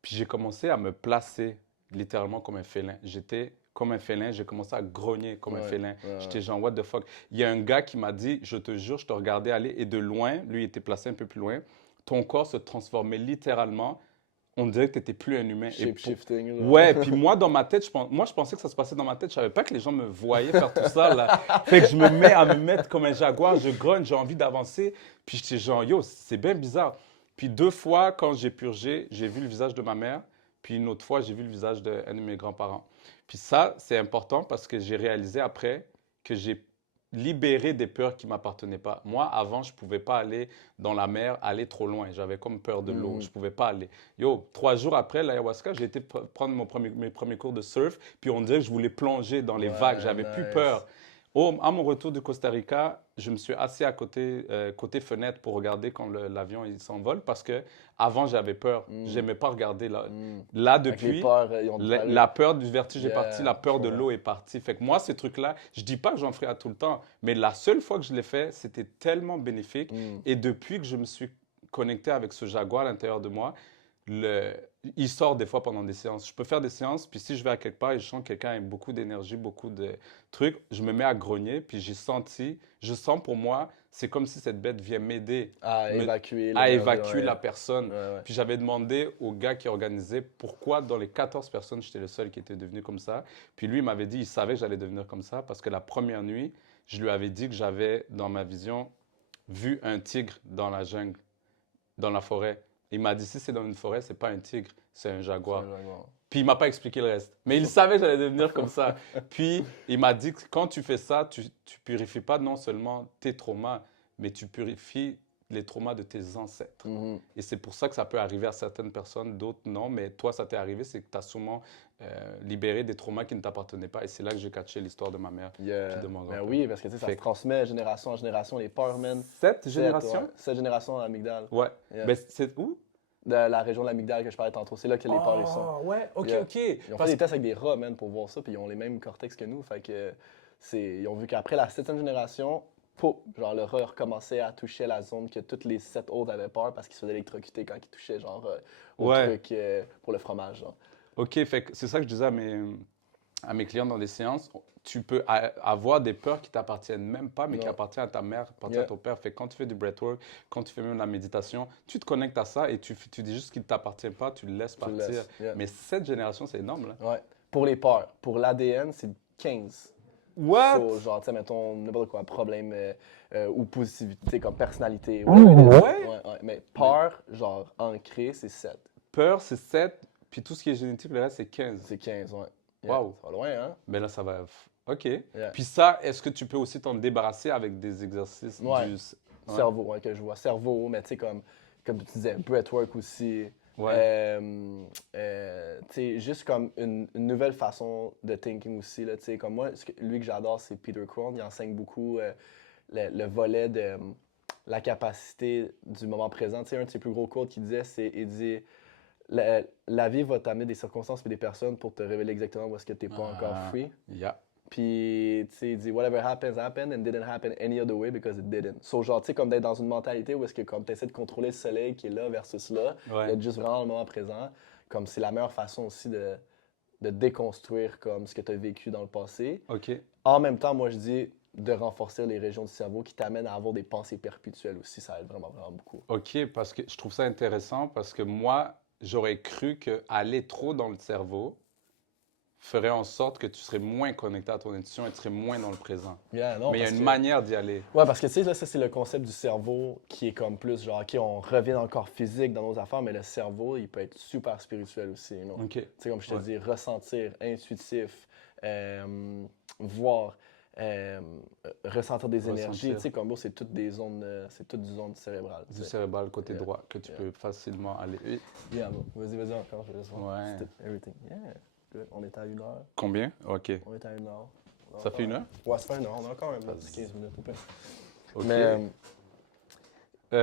Puis j'ai commencé à me placer littéralement comme un félin. J'étais comme un félin, j'ai commencé à grogner comme un félin. J'étais genre, what the fuck. Il y a un gars qui m'a dit, je te jure, je te regardais aller et de loin, lui il était placé un peu plus loin, ton corps se transformait littéralement. On dirait que tu n'étais plus un humain. Shape-shifting. Ouais, puis moi, dans ma tête, je pensais que ça se passait dans ma tête. Je savais pas que les gens me voyaient faire tout ça, là. Fait que je me mets à me mettre comme un jaguar, je grogne, j'ai envie d'avancer. Puis j'étais genre, yo, c'est bien bizarre. Puis 2 fois, quand j'ai purgé, j'ai vu le visage de ma mère. Puis une autre fois, j'ai vu le visage d'un de mes grands-parents. Puis ça, c'est important parce que j'ai réalisé après que j'ai libéré des peurs qui ne m'appartenaient pas. Moi, avant, je ne pouvais pas aller dans la mer, aller trop loin. J'avais comme peur de l'eau. Je ne pouvais pas aller. Yo, 3 jours après l'ayahuasca, j'ai été prendre mes premiers cours de surf. Puis on dirait que je voulais plonger dans les vagues. J'avais plus peur. À mon retour du Costa Rica, je me suis assis à côté fenêtre pour regarder quand l'avion s'envole parce que avant j'avais peur. J'aimais pas regarder là. Là depuis, la peur du vertige est partie, la peur de l'eau est partie. Fait que moi ces trucs-là, je dis pas que j'en ferai à tout le temps, mais la seule fois que je l'ai fait, c'était tellement bénéfique. Et depuis que je me suis connecté avec ce jaguar à l'intérieur de moi, il sort des fois pendant des séances. Je peux faire des séances, puis si je vais à quelque part et je sens quelqu'un avec beaucoup d'énergie, beaucoup de trucs, je me mets à grogner, puis je sens pour moi, c'est comme si cette bête vient m'aider à évacuer la personne. Ouais. Puis j'avais demandé au gars qui organisait pourquoi dans les 14 personnes, j'étais le seul qui était devenu comme ça. Puis lui, il m'avait dit, il savait que j'allais devenir comme ça, parce que la première nuit, je lui avais dit que j'avais, dans ma vision, vu un tigre dans la jungle, dans la forêt. Il m'a dit, si c'est dans une forêt, c'est pas un tigre, c'est un jaguar. Puis il m'a pas expliqué le reste. Mais il savait que j'allais devenir comme ça. Puis il m'a dit que quand tu fais ça, tu purifies pas non seulement tes traumas, mais tu purifies les traumas de tes ancêtres. Et c'est pour ça que ça peut arriver à certaines personnes, d'autres non. Mais toi, ça t'est arrivé, c'est que tu as sûrement libéré des traumas qui ne t'appartenaient pas. Et c'est là que j'ai catché l'histoire de ma mère puis de mon grand-père. Ben oui, parce que ça se transmet génération en génération, les peurs, man. 7 générations? 7 générations à l'amygdale. Ouais. Ben, c'est où? De la région de l'amygdale que je parlais tantôt. C'est là que les peurs ils sont. Ouais, ok. Ils ont fait des tests avec des rats, man, pour voir ça, puis ils ont les mêmes cortex que nous. Fait que ils ont vu qu'après la 7e génération, pouf, genre le rat recommençait à toucher la zone que toutes les 7 autres avaient peur parce qu'ils se faisaient électrocuter quand ils touchaient genre au Ouais, truc pour le fromage. Genre. ok, fait que c'est ça que je disais à mes clients dans les séances. Tu peux avoir des peurs qui t'appartiennent même pas, mais qui Non. appartiennent à ta mère, appartiennent à Yeah, ton père. Fait que quand tu fais du breathwork, quand tu fais même la méditation, tu te connectes à ça et tu dis juste qu'il ne t'appartient pas, tu le laisses tu le partir. laisses. Yeah. Mais cette génération, c'est énorme, là. Ouais. Pour les peurs. Pour l'ADN, c'est 15. What? So, genre, tu sais, mettons, n'importe quoi, problème ou positivité, comme personnalité. Ouais? Ouais. Mais peur, genre, ancré, c'est 7. Peur, c'est 7, puis tout ce qui est génétique, le reste, c'est 15. C'est 15, ouais. Yeah. Waouh. Ça va loin, hein? Mais là, ça va. Ok. Yeah. Puis ça, est-ce que tu peux aussi t'en débarrasser avec des exercices Ouais. du. Ouais. Cerveau, ouais, que je vois. Cerveau, mais tu sais, comme tu disais, breathwork aussi. Ouais. Tu sais, juste comme une nouvelle façon de thinking aussi, là, tu sais, comme moi, lui que j'adore, c'est Peter Crone. Il enseigne beaucoup le volet de la capacité du moment présent. Tu sais, un de ses plus gros quotes qu'il disait, il dit la vie va t'amener des circonstances et des personnes pour te révéler exactement où est-ce que tu n'es pas encore Ah, free. yeah. Puis, tu sais, il dit whatever happens, happened and didn't happen any other way because it didn't. So, genre, tu sais, comme d'être dans une mentalité où est-ce que, comme, tu essaies de contrôler le soleil qui est là versus là, Ouais. d'être juste vraiment dans le moment présent, comme c'est la meilleure façon aussi de déconstruire, comme, ce que tu as vécu dans le passé. Ok. En même temps, moi, je dis de renforcer les régions du cerveau qui t'amènent à avoir des pensées perpétuelles aussi. Ça aide vraiment, vraiment beaucoup. Ok, parce que je trouve ça intéressant parce que moi, j'aurais cru que aller trop dans le cerveau ferait en sorte que tu serais moins connecté à ton intuition et tu serais moins dans le présent. Yeah, non, Mais il y a parce une que... manière d'y aller. Ouais, parce que tu sais, là, ça, c'est le concept du cerveau qui est comme plus genre, OK, on revient dans le corps physique, dans nos affaires, mais le cerveau, il peut être super spirituel aussi. You know? Ok. Tu sais, comme je te Ouais. dis, ressentir, intuitif, voir, ressentir des énergies. Ressentir. Tu sais, comme c'est toutes des zones, c'est toutes des zones cérébrales. tu Du sais. cérébral côté Yeah. droit que tu Yeah. peux facilement aller. Oui. Yeah, bon, vas-y encore, je vais juste voir. Ouais. C'était everything. Yeah, good. On est à 1 heure. Combien? Ok. On est à 1 heure. Ça fait 1 heure? Ouais, ça fait 1 heure. On a encore un petit 15 minutes. Au pire. Ok. Mais,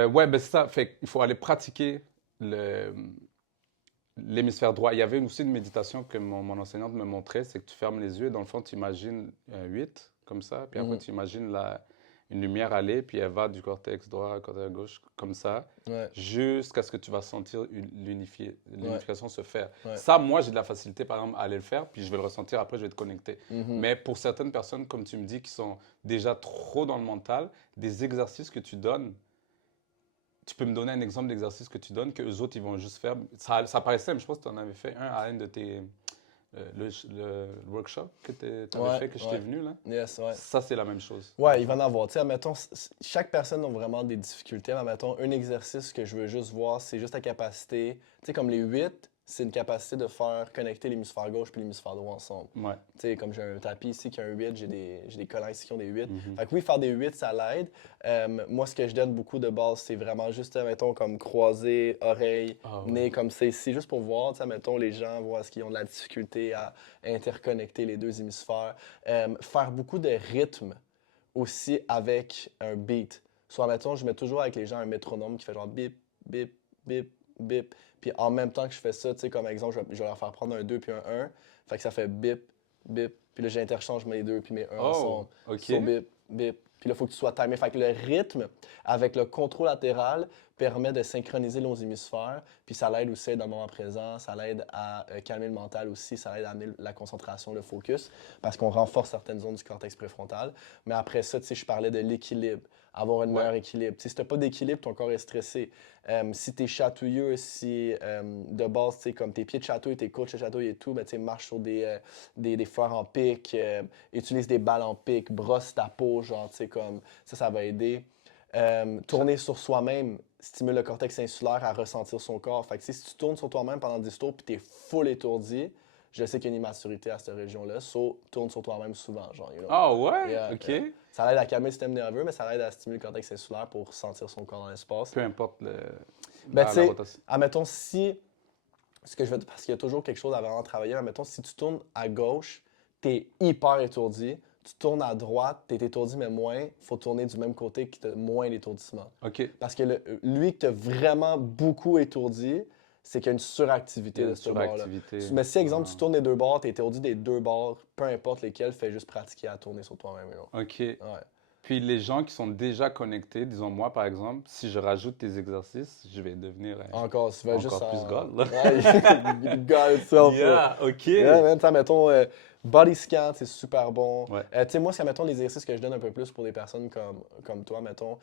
Ouais, ben c'est ça. Fait qu'il faut aller pratiquer l'hémisphère droit. Il y avait aussi une méditation que mon enseignante me montrait, c'est que tu fermes les yeux et dans le fond, tu imagines 8 comme ça, puis après, Mhm. tu imagines une lumière aller, puis elle va du cortex droit au cortex gauche, comme ça, ouais. jusqu'à ce que tu vas sentir l'unification se faire. Ouais. Ça, moi, j'ai de la facilité, par exemple, à aller le faire, puis je vais le ressentir, après, je vais te connecter. Mhm. Mais pour certaines personnes, comme tu me dis, qui sont déjà trop dans le mental, des exercices que tu donnes, tu peux me donner un exemple d'exercice que tu donnes, que eux autres, ils vont juste faire. Ça paraît simple, je pense que tu en avais fait un à un de tes. Le workshop que tu avais Ouais, fait, que je ouais. t'ai venu, là. Yes, ouais. Ça, c'est la même chose. Ouais, il va en avoir. Tu sais, admettons, chaque personne a vraiment des difficultés. Mais admettons, un exercice que je veux juste voir, c'est juste la capacité. Tu sais, comme les 8, c'est une capacité de faire connecter l'hémisphère gauche puis l'hémisphère droit ensemble. Ouais. Tu sais, comme j'ai un tapis ici qui a un 8, j'ai des collants ici qui ont des 8. Mhm. Fait que oui, faire des 8, ça l'aide. Moi, ce que je donne beaucoup de base, c'est vraiment juste, mettons, comme croiser, oreille, Ah ouais. nez, comme c'est ici, juste pour voir, tu sais, mettons, les gens, voir ce qu'ils ont de la difficulté à interconnecter les deux hémisphères. Faire beaucoup de rythme aussi avec un beat. Soit, mettons, je mets toujours avec les gens un métronome qui fait genre bip, bip, bip, bip. Puis en même temps que je fais ça, tu sais, comme exemple, je vais leur faire prendre un 2 puis un 1. Fait que ça fait bip, bip. Puis là, j'interchange mes 2 puis mes 1 Oh, ensemble. ok. So, bip, bip. Puis là, il faut que tu sois timé. Fait que le rythme avec le contrôle latéral permet de synchroniser nos hémisphères. Puis ça l'aide aussi à être dans le moment présent. Ça l'aide à calmer le mental aussi. Ça l'aide à amener la concentration, le focus. Parce qu'on renforce certaines zones du cortex préfrontal. Mais après ça, tu sais, je parlais de l'équilibre. Avoir un Ouais. meilleur équilibre. Tu sais, si tu n'as pas d'équilibre, ton corps est stressé. Si tu es chatouilleux, si de base, tu sais, comme tes pieds de chatouille, tes côtes de chatouille et tout, ben, tu sais, marche sur des fleurs en pic, utilise des balles en pic, brosse ta peau, genre, tu sais, comme ça va aider. Tourner sur soi-même stimule le cortex insulaire à ressentir son corps. Fait que si tu tournes sur toi-même pendant 10 tours puis tu es full étourdi, je sais qu'il y a une immaturité à cette région-là. So, tourne sur toi-même souvent, genre, you know. Ah ouais? Yeah, Ok. yeah. Ça l'aide à calmer le système nerveux, mais ça l'aide à stimuler le cortex insulaire pour sentir son corps dans l'espace. Peu importe Ben, tu la sais, rotation. admettons, si. Ce que je veux dire, parce qu'il y a toujours quelque chose à vraiment travailler. Admettons, si tu tournes à gauche, t'es hyper étourdi. Tu tournes à droite, t'es étourdi, mais moins. Faut tourner du même côté qui t'a moins d'étourdissement. Ok. Parce que lui qui t'a vraiment beaucoup étourdi, c'est qu'il y a une Il y suractivité a de une ce bord-là. suractivité. Mais si, exemple, Ah. tu tournes les deux bords, t'es étourdi des deux bords, peu importe lesquels, fais juste pratiquer à tourner sur toi-même. you know. Ok. Ouais. Puis les gens qui sont déjà connectés, disons moi par exemple, si je rajoute des exercices, je vais devenir Encore, tu vas juste encore plus en... gold, là. Ouais, God itself, là. Yeah, ok. Yeah, man, tu sais, mettons, body scan, c'est super bon. Ouais, Tu sais, moi, c'est, mettons, les exercices que je donne un peu plus pour des personnes comme toi, mettons,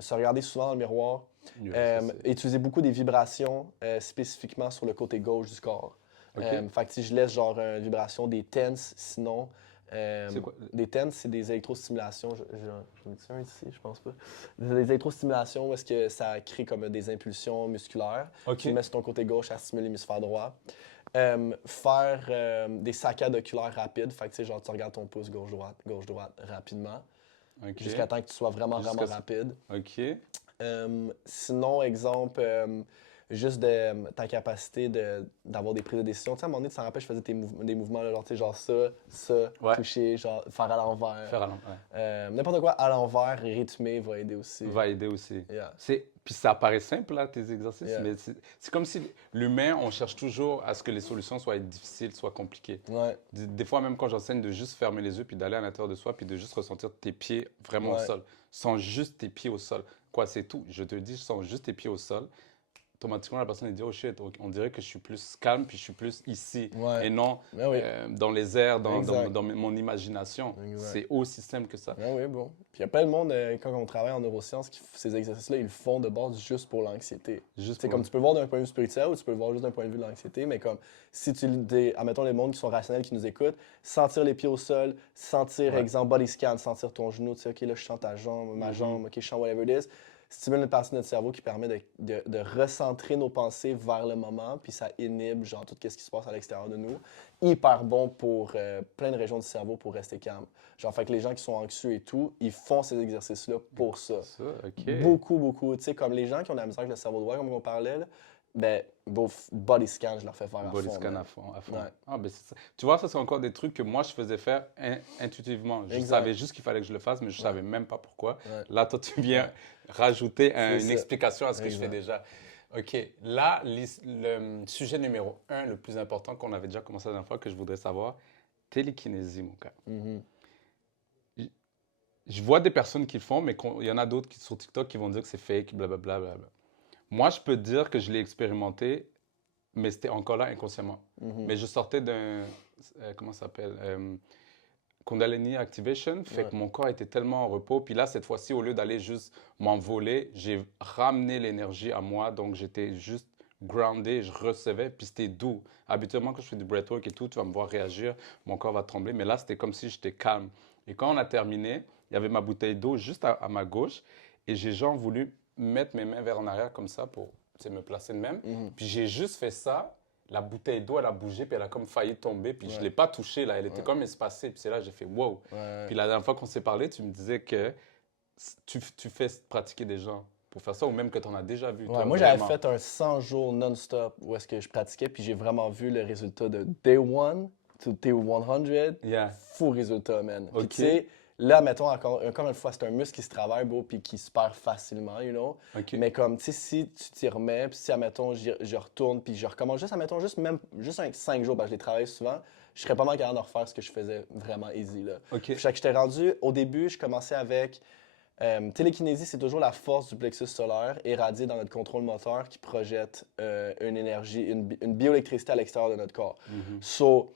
se regarder souvent dans le miroir, yeah, ça c'est. utiliser beaucoup des vibrations spécifiquement sur le côté gauche du corps. Ok, Fait que si je laisse genre une vibration des TENS, sinon, c'est quoi? des TENS, c'est des électrostimulations. J'en ai un ici, je pense pas. Des électrostimulations où est-ce que ça crée comme des impulsions musculaires. Ok, Tu le mets sur ton côté gauche, ça stimule l'hémisphère droit. Faire des saccades oculaires rapides. Fait que, tu sais, genre, tu regardes ton pouce gauche-droite rapidement, ok. jusqu'à temps que tu sois vraiment, Jusqu'à vraiment ce- rapide. Ok, Sinon, exemple, juste ta capacité d'avoir des prises de décision. Tu sais, à un moment donné, tu t'en rappelles, je faisais des mouvements, là, genre, tu sais, genre ça, ouais. toucher, genre faire à l'envers. Faire à l'envers. N'importe quoi à l'envers, rythmé va aider aussi. Va aider aussi. Yeah. Puis ça paraît simple, là, tes exercices, Yeah. mais c'est comme si l'humain, on cherche toujours à ce que les solutions soient difficiles, soient compliquées. Ouais, Des fois, même quand j'enseigne de juste fermer les yeux, puis d'aller à l'intérieur de soi, puis de juste ressentir tes pieds vraiment au ouais, sol. Sans juste tes pieds au sol. Quoi, c'est tout. Je te dis, je sens juste tes pieds au sol. Automatiquement, la personne elle dit, oh shit, on dirait que je suis plus calme, puis je suis plus ici. ouais. Et non Ben oui. dans les airs, Exact. dans mon imagination. Exact. C'est aussi simple que ça. Ah oui, bon. Puis il y a plein de monde, quand on travaille en neurosciences, ces exercices-là, ils le font de base juste pour l'anxiété. Juste C'est pour... comme tu peux le voir d'un point de vue spirituel ou tu peux le voir juste d'un point de vue de l'anxiété, mais comme si tu, admettons les mondes qui sont rationnels, qui nous écoutent, sentir les pieds au sol, sentir, Ouais. exemple, body scan, sentir ton genou, tu sais, OK, là, je sens ta jambe, ma jambe, OK, je sens whatever it is, stimule une partie de notre cerveau qui permet de recentrer nos pensées vers le moment, puis ça inhibe, genre, tout ce qui se passe à l'extérieur de nous. Hyper bon pour plein de régions du cerveau pour rester calme. Genre, fait que les gens qui sont anxieux et tout, ils font ces exercices-là pour ça. Ça, ok. Beaucoup, beaucoup. Tu sais, comme les gens qui ont de la misère avec le cerveau droit, comme on parlait, là, ben, body scan, je leur fais faire à Body fond. scan man. à fond, à fond. Ouais. Ah, ben c'est ça. Tu vois, ça, c'est encore des trucs que moi, je faisais faire intuitivement. Je Exact. savais juste qu'il fallait que je le fasse, mais je ne savais même pas pourquoi. Ouais. Là, toi, tu viens rajouter C'est une ça. explication à ce que je fais Exact. déjà. OK. Là, le sujet numéro un, le plus important qu'on avait déjà commencé la dernière fois, que je voudrais savoir, télékinésie, mon gars. Mhm. Je vois des personnes qui le font, mais il y en a d'autres qui, sur TikTok qui vont dire que c'est fake, blablabla. Bla. Moi, je peux te dire que je l'ai expérimenté, mais c'était encore là inconsciemment. Mhm. Mais je sortais d'un, comment ça s'appelle, Kundalini Activation, fait Ouais. que mon corps était tellement en repos. Puis là, cette fois-ci, au lieu d'aller juste m'envoler, j'ai ramené l'énergie à moi, donc j'étais juste groundé, je recevais, puis c'était doux. Habituellement, quand je fais du breathwork et tout, tu vas me voir réagir, mon corps va trembler, mais là, c'était comme si j'étais calme. Et quand on a terminé, il y avait ma bouteille d'eau juste à ma gauche, et j'ai genre voulu mettre mes mains vers en arrière comme ça pour tu sais, me placer de même. Mhm. Puis j'ai juste fait ça. La bouteille d'eau, elle a bougé, puis elle a comme failli tomber, puis je ne Ouais. l'ai pas touchée, là. Elle était Ouais. comme espacée, puis c'est là que j'ai fait wow. Ouais. Puis la dernière fois qu'on s'est parlé, tu me disais que tu fais pratiquer des gens pour faire ça, ou même que tu en as déjà vu. Ouais, toi, moi, j'avais vraiment. fait un 100 jours non-stop où est-ce que je pratiquais, puis j'ai vraiment vu le résultat de day one to day 100. Yeah. Fou résultat, man. Puis Ok. tu sais, là, mettons, encore une fois, c'est un muscle qui se travaille, bro, puis qui se perd facilement, you know. Ok. Mais comme, tu sais, si tu t'y remets, puis si, admettons, je retourne, puis je recommence juste, admettons, juste 5 jours, ben, je l'ai travaillé souvent, je serais pas mal capable de refaire ce que je faisais vraiment easy, là. Ok. Fait que j'étais rendu, au début, je commençais avec... télékinésie, c'est toujours la force du plexus solaire irradiée dans notre contrôle moteur qui projette une énergie, une bioélectricité à l'extérieur de notre corps. Mhm. So,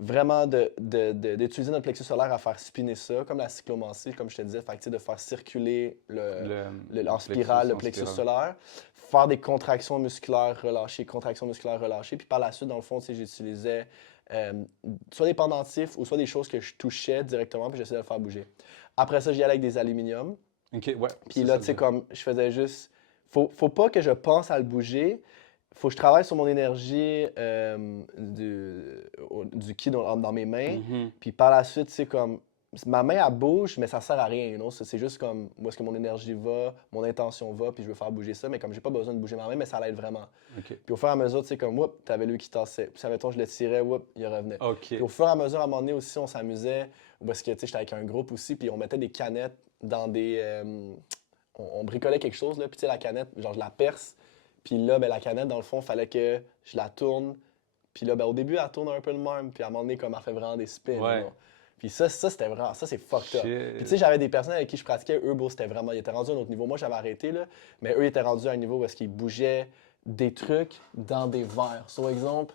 vraiment d'utiliser notre plexus solaire à faire spinner ça, comme la cyclomancie, comme je te disais, fait que, tu sais, de faire circuler en spirale le plexus solaire, faire des contractions musculaires relâchées, puis par la suite, dans le fond, tu sais, j'utilisais soit des pendentifs ou soit des choses que je touchais directement, puis j'essayais de le faire bouger. Après ça, j'y allais avec des aluminiums. Ok, ouais. Puis c'est là, ça, tu sais, comme je faisais juste. Faut pas que je pense à le bouger. Faut que je travaille sur mon énergie du ki dans mes mains. Mhm. Puis par la suite, tu sais, comme. Ma main, elle bouge, mais ça sert à rien, you know? C'est juste comme où est-ce que mon énergie va, mon intention va, puis je veux faire bouger ça, mais comme j'ai pas besoin de bouger ma main, mais ça l'aide vraiment. Ok. Puis au fur et à mesure, tu sais, comme, whoop, t'avais lui qui tassait. Puis ça, mettons, je le tirais, whoop, il revenait. Ok. Puis au fur et à mesure, à un moment donné aussi, on s'amusait, parce que, tu sais, j'étais avec un groupe aussi, puis on mettait des canettes dans des... on bricolait quelque chose, là, puis tu sais, la canette, genre, je la perce, puis là, ben, la canette, dans le fond, fallait que je la tourne, puis là, ben, au début, elle tourne un peu de même, puis à un moment donné, comme, elle fait vraiment des spins, Ouais. you know. Puis ça c'était vraiment, ça c'est fucked up. Shit. Puis tu sais, j'avais des personnes avec qui je pratiquais, eux, bro, c'était vraiment, ils étaient rendus à un autre niveau. Moi, j'avais arrêté, là, mais eux, ils étaient rendus à un niveau où est-ce qu'ils bougeaient des trucs dans des verres. Sur exemple,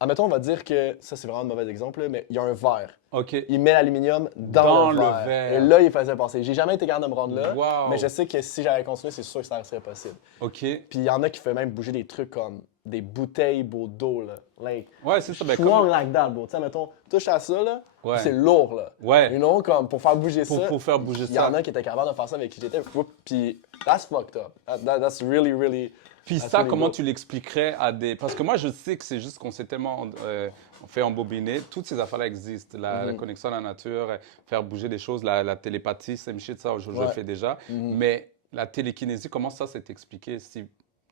admettons, on va dire que, ça c'est vraiment un mauvais exemple, là, mais il y a un verre. OK. Il met l'aluminium dans le verre. verre. Et là, il faisait passer. J'ai jamais été capable de me rendre là, Wow. mais je sais que si j'avais continué, c'est sûr que ça serait possible. OK. Puis il y en a qui font même bouger des trucs comme des bouteilles beau d'eau, là. Like, Ouais, c'est ça. Ben, strong like that, bro. Tu sais, mettons, touche à ça, là, Ouais. c'est lourd, là. Ouais. You know, comme pour faire bouger ça. Pour faire bouger Il y en ça. a qui étaient capables de faire ça avec qui j'étais. Puis, that's fucked up. That's really, really. Puis that's ça, really comment dope. tu l'expliquerais à des... Parce que moi, je sais que c'est juste qu'on s'est tellement fait embobiner. Toutes ces affaires-là existent. La connexion à la nature, faire bouger des choses, la télépathie, same shit, ça, je le fais déjà. Mais la télékinésie, comment ça s'est expliqué si,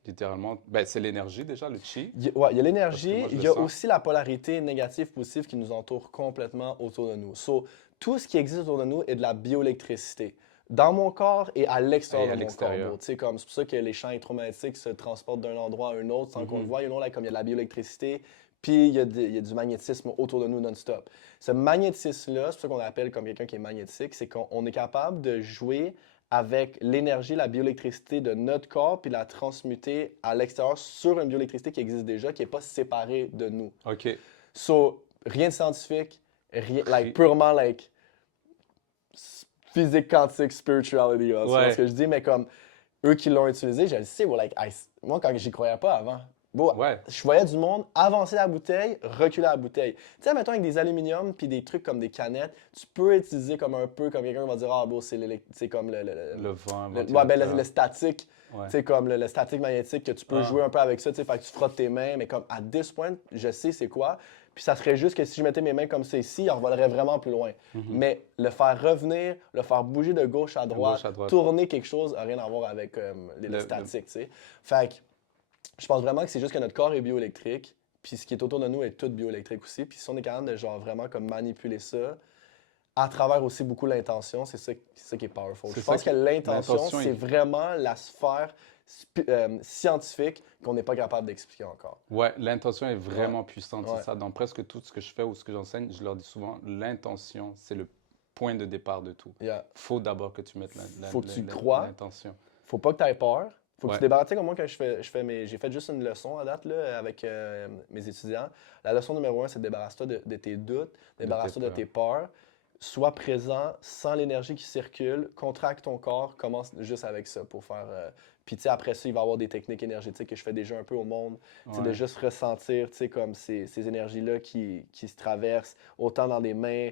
littéralement... Ben, c'est l'énergie déjà, le chi. Ouais, il y a l'énergie, Parce que moi, je il le y a sens. aussi la polarité négative-positive qui nous entoure complètement autour de nous. So, tout ce qui existe autour de nous est de la bioélectricité. Dans mon corps et à l'extérieur Et à de mon l'extérieur. corps. Tu sais, comme c'est pour ça que les champs électromagnétiques se transportent d'un endroit à un autre sans qu'on le voie. You know, like, comme il y a de la bioélectricité, puis il y a du magnétisme autour de nous non-stop. Ce magnétisme-là, c'est pour ça qu'on l'appelle comme quelqu'un qui est magnétique, c'est qu'on est capable de jouer avec l'énergie, la bioélectricité de notre corps, puis la transmuter à l'extérieur sur une bioélectricité qui existe déjà, qui n'est pas séparée de nous. OK. So, rien de scientifique, rien, like, purement, like, physique quantique, spirituality, là, Ouais. c'est ce que je dis, mais comme, eux qui l'ont utilisé, je le sais, well, like, moi, quand j'y croyais pas avant, bon, Ouais. je voyais du monde avancer la bouteille, reculer la bouteille. Tu sais, mettons, avec des aluminiums puis des trucs comme des canettes, tu peux utiliser comme un peu, comme quelqu'un va dire, ah, bon, c'est comme Le vent, ouais, ben, le ventilateur. statique, Ouais. tu sais, comme le statique magnétique, que tu peux Ah. jouer un peu avec ça, tu sais, fait que tu frottes tes mains, mais comme à this point, je sais c'est quoi. Puis ça serait juste que si je mettais mes mains comme ça ici, il envolerait vraiment plus loin. Mais le faire revenir, le faire bouger de gauche à droite, gauche à droite. tourner quelque chose, n'a rien à voir avec le Le- statique, tu sais. Fait que je pense vraiment que c'est juste que notre corps est bioélectrique, puis ce qui est autour de nous est tout bioélectrique aussi. Puis si on est capable de genre vraiment comme manipuler ça, à travers aussi beaucoup l'intention, c'est ça qui est powerful. C'est Je pense ça que qui- l'intention, l'intention est- c'est vraiment la sphère scientifique qu'on n'est pas capable d'expliquer encore. Ouais, l'intention est vraiment puissante, Ouais. c'est ça. Dans presque tout ce que je fais ou ce que j'enseigne, je leur dis souvent, l'intention, c'est le point de départ de tout. Yeah. Faut d'abord que tu mettes Faut que tu crois. l'intention. Faut pas que tu aies peur. Faut que Ouais. tu débarrasses. Tu sais, comme moi, quand j'ai fait juste une leçon à date là, avec mes étudiants. La leçon numéro 1, c'est débarrasse-toi de tes doutes, débarrasse-toi de peurs. tes peurs. Sois présent, sens l'énergie qui circule, contracte ton corps, commence juste avec ça pour faire. Puis, tu sais, après ça, il va y avoir des techniques énergétiques que je fais déjà un peu au monde. Tu sais, de Ouais. juste ressentir, tu sais, comme ces énergies-là qui se traversent, autant dans les mains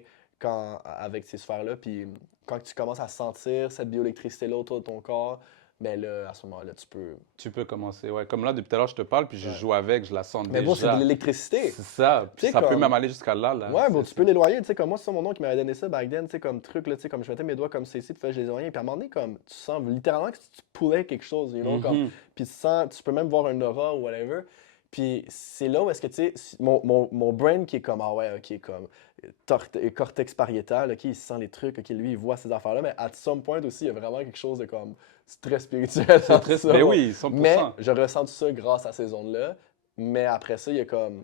avec ces sphères-là. Puis, quand tu commences à sentir cette bioélectricité-là autour de ton corps, ben là, à ce moment-là, tu peux. Tu peux commencer, ouais. Comme là, depuis tout à l'heure, je te parle, puis je joue avec, je la sens Mais bon, c'est déjà. de l'électricité. C'est ça. Puis Tu sais, ça peut comme- même aller jusqu'à là. Ouais, bon, C'est- tu peux l'éloigner, tu sais, comme moi, c'est ça mon oncle qui m'avait donné ça back then, tu sais, comme truc, là, tu sais, comme je mettais mes doigts comme c'est ici, puis je les éloignais, puis à un moment donné, comme, tu sens littéralement que tu poulais quelque chose, you know, comme, puis tu sens, tu peux même voir un aura ou whatever, puis c'est là où est-ce que, tu sais, mon brain qui est comme, ah ouais, ok, comme, cortex pariétal, ok, il sent les trucs, ok, lui, il voit ces affaires-là, mais à some point aussi, il y a vraiment quelque chose de comme, c'est très spirituel dans très- ça. mais oui, 100%. Mais je ressens tout ça grâce à ces zones-là, mais après ça, il y a comme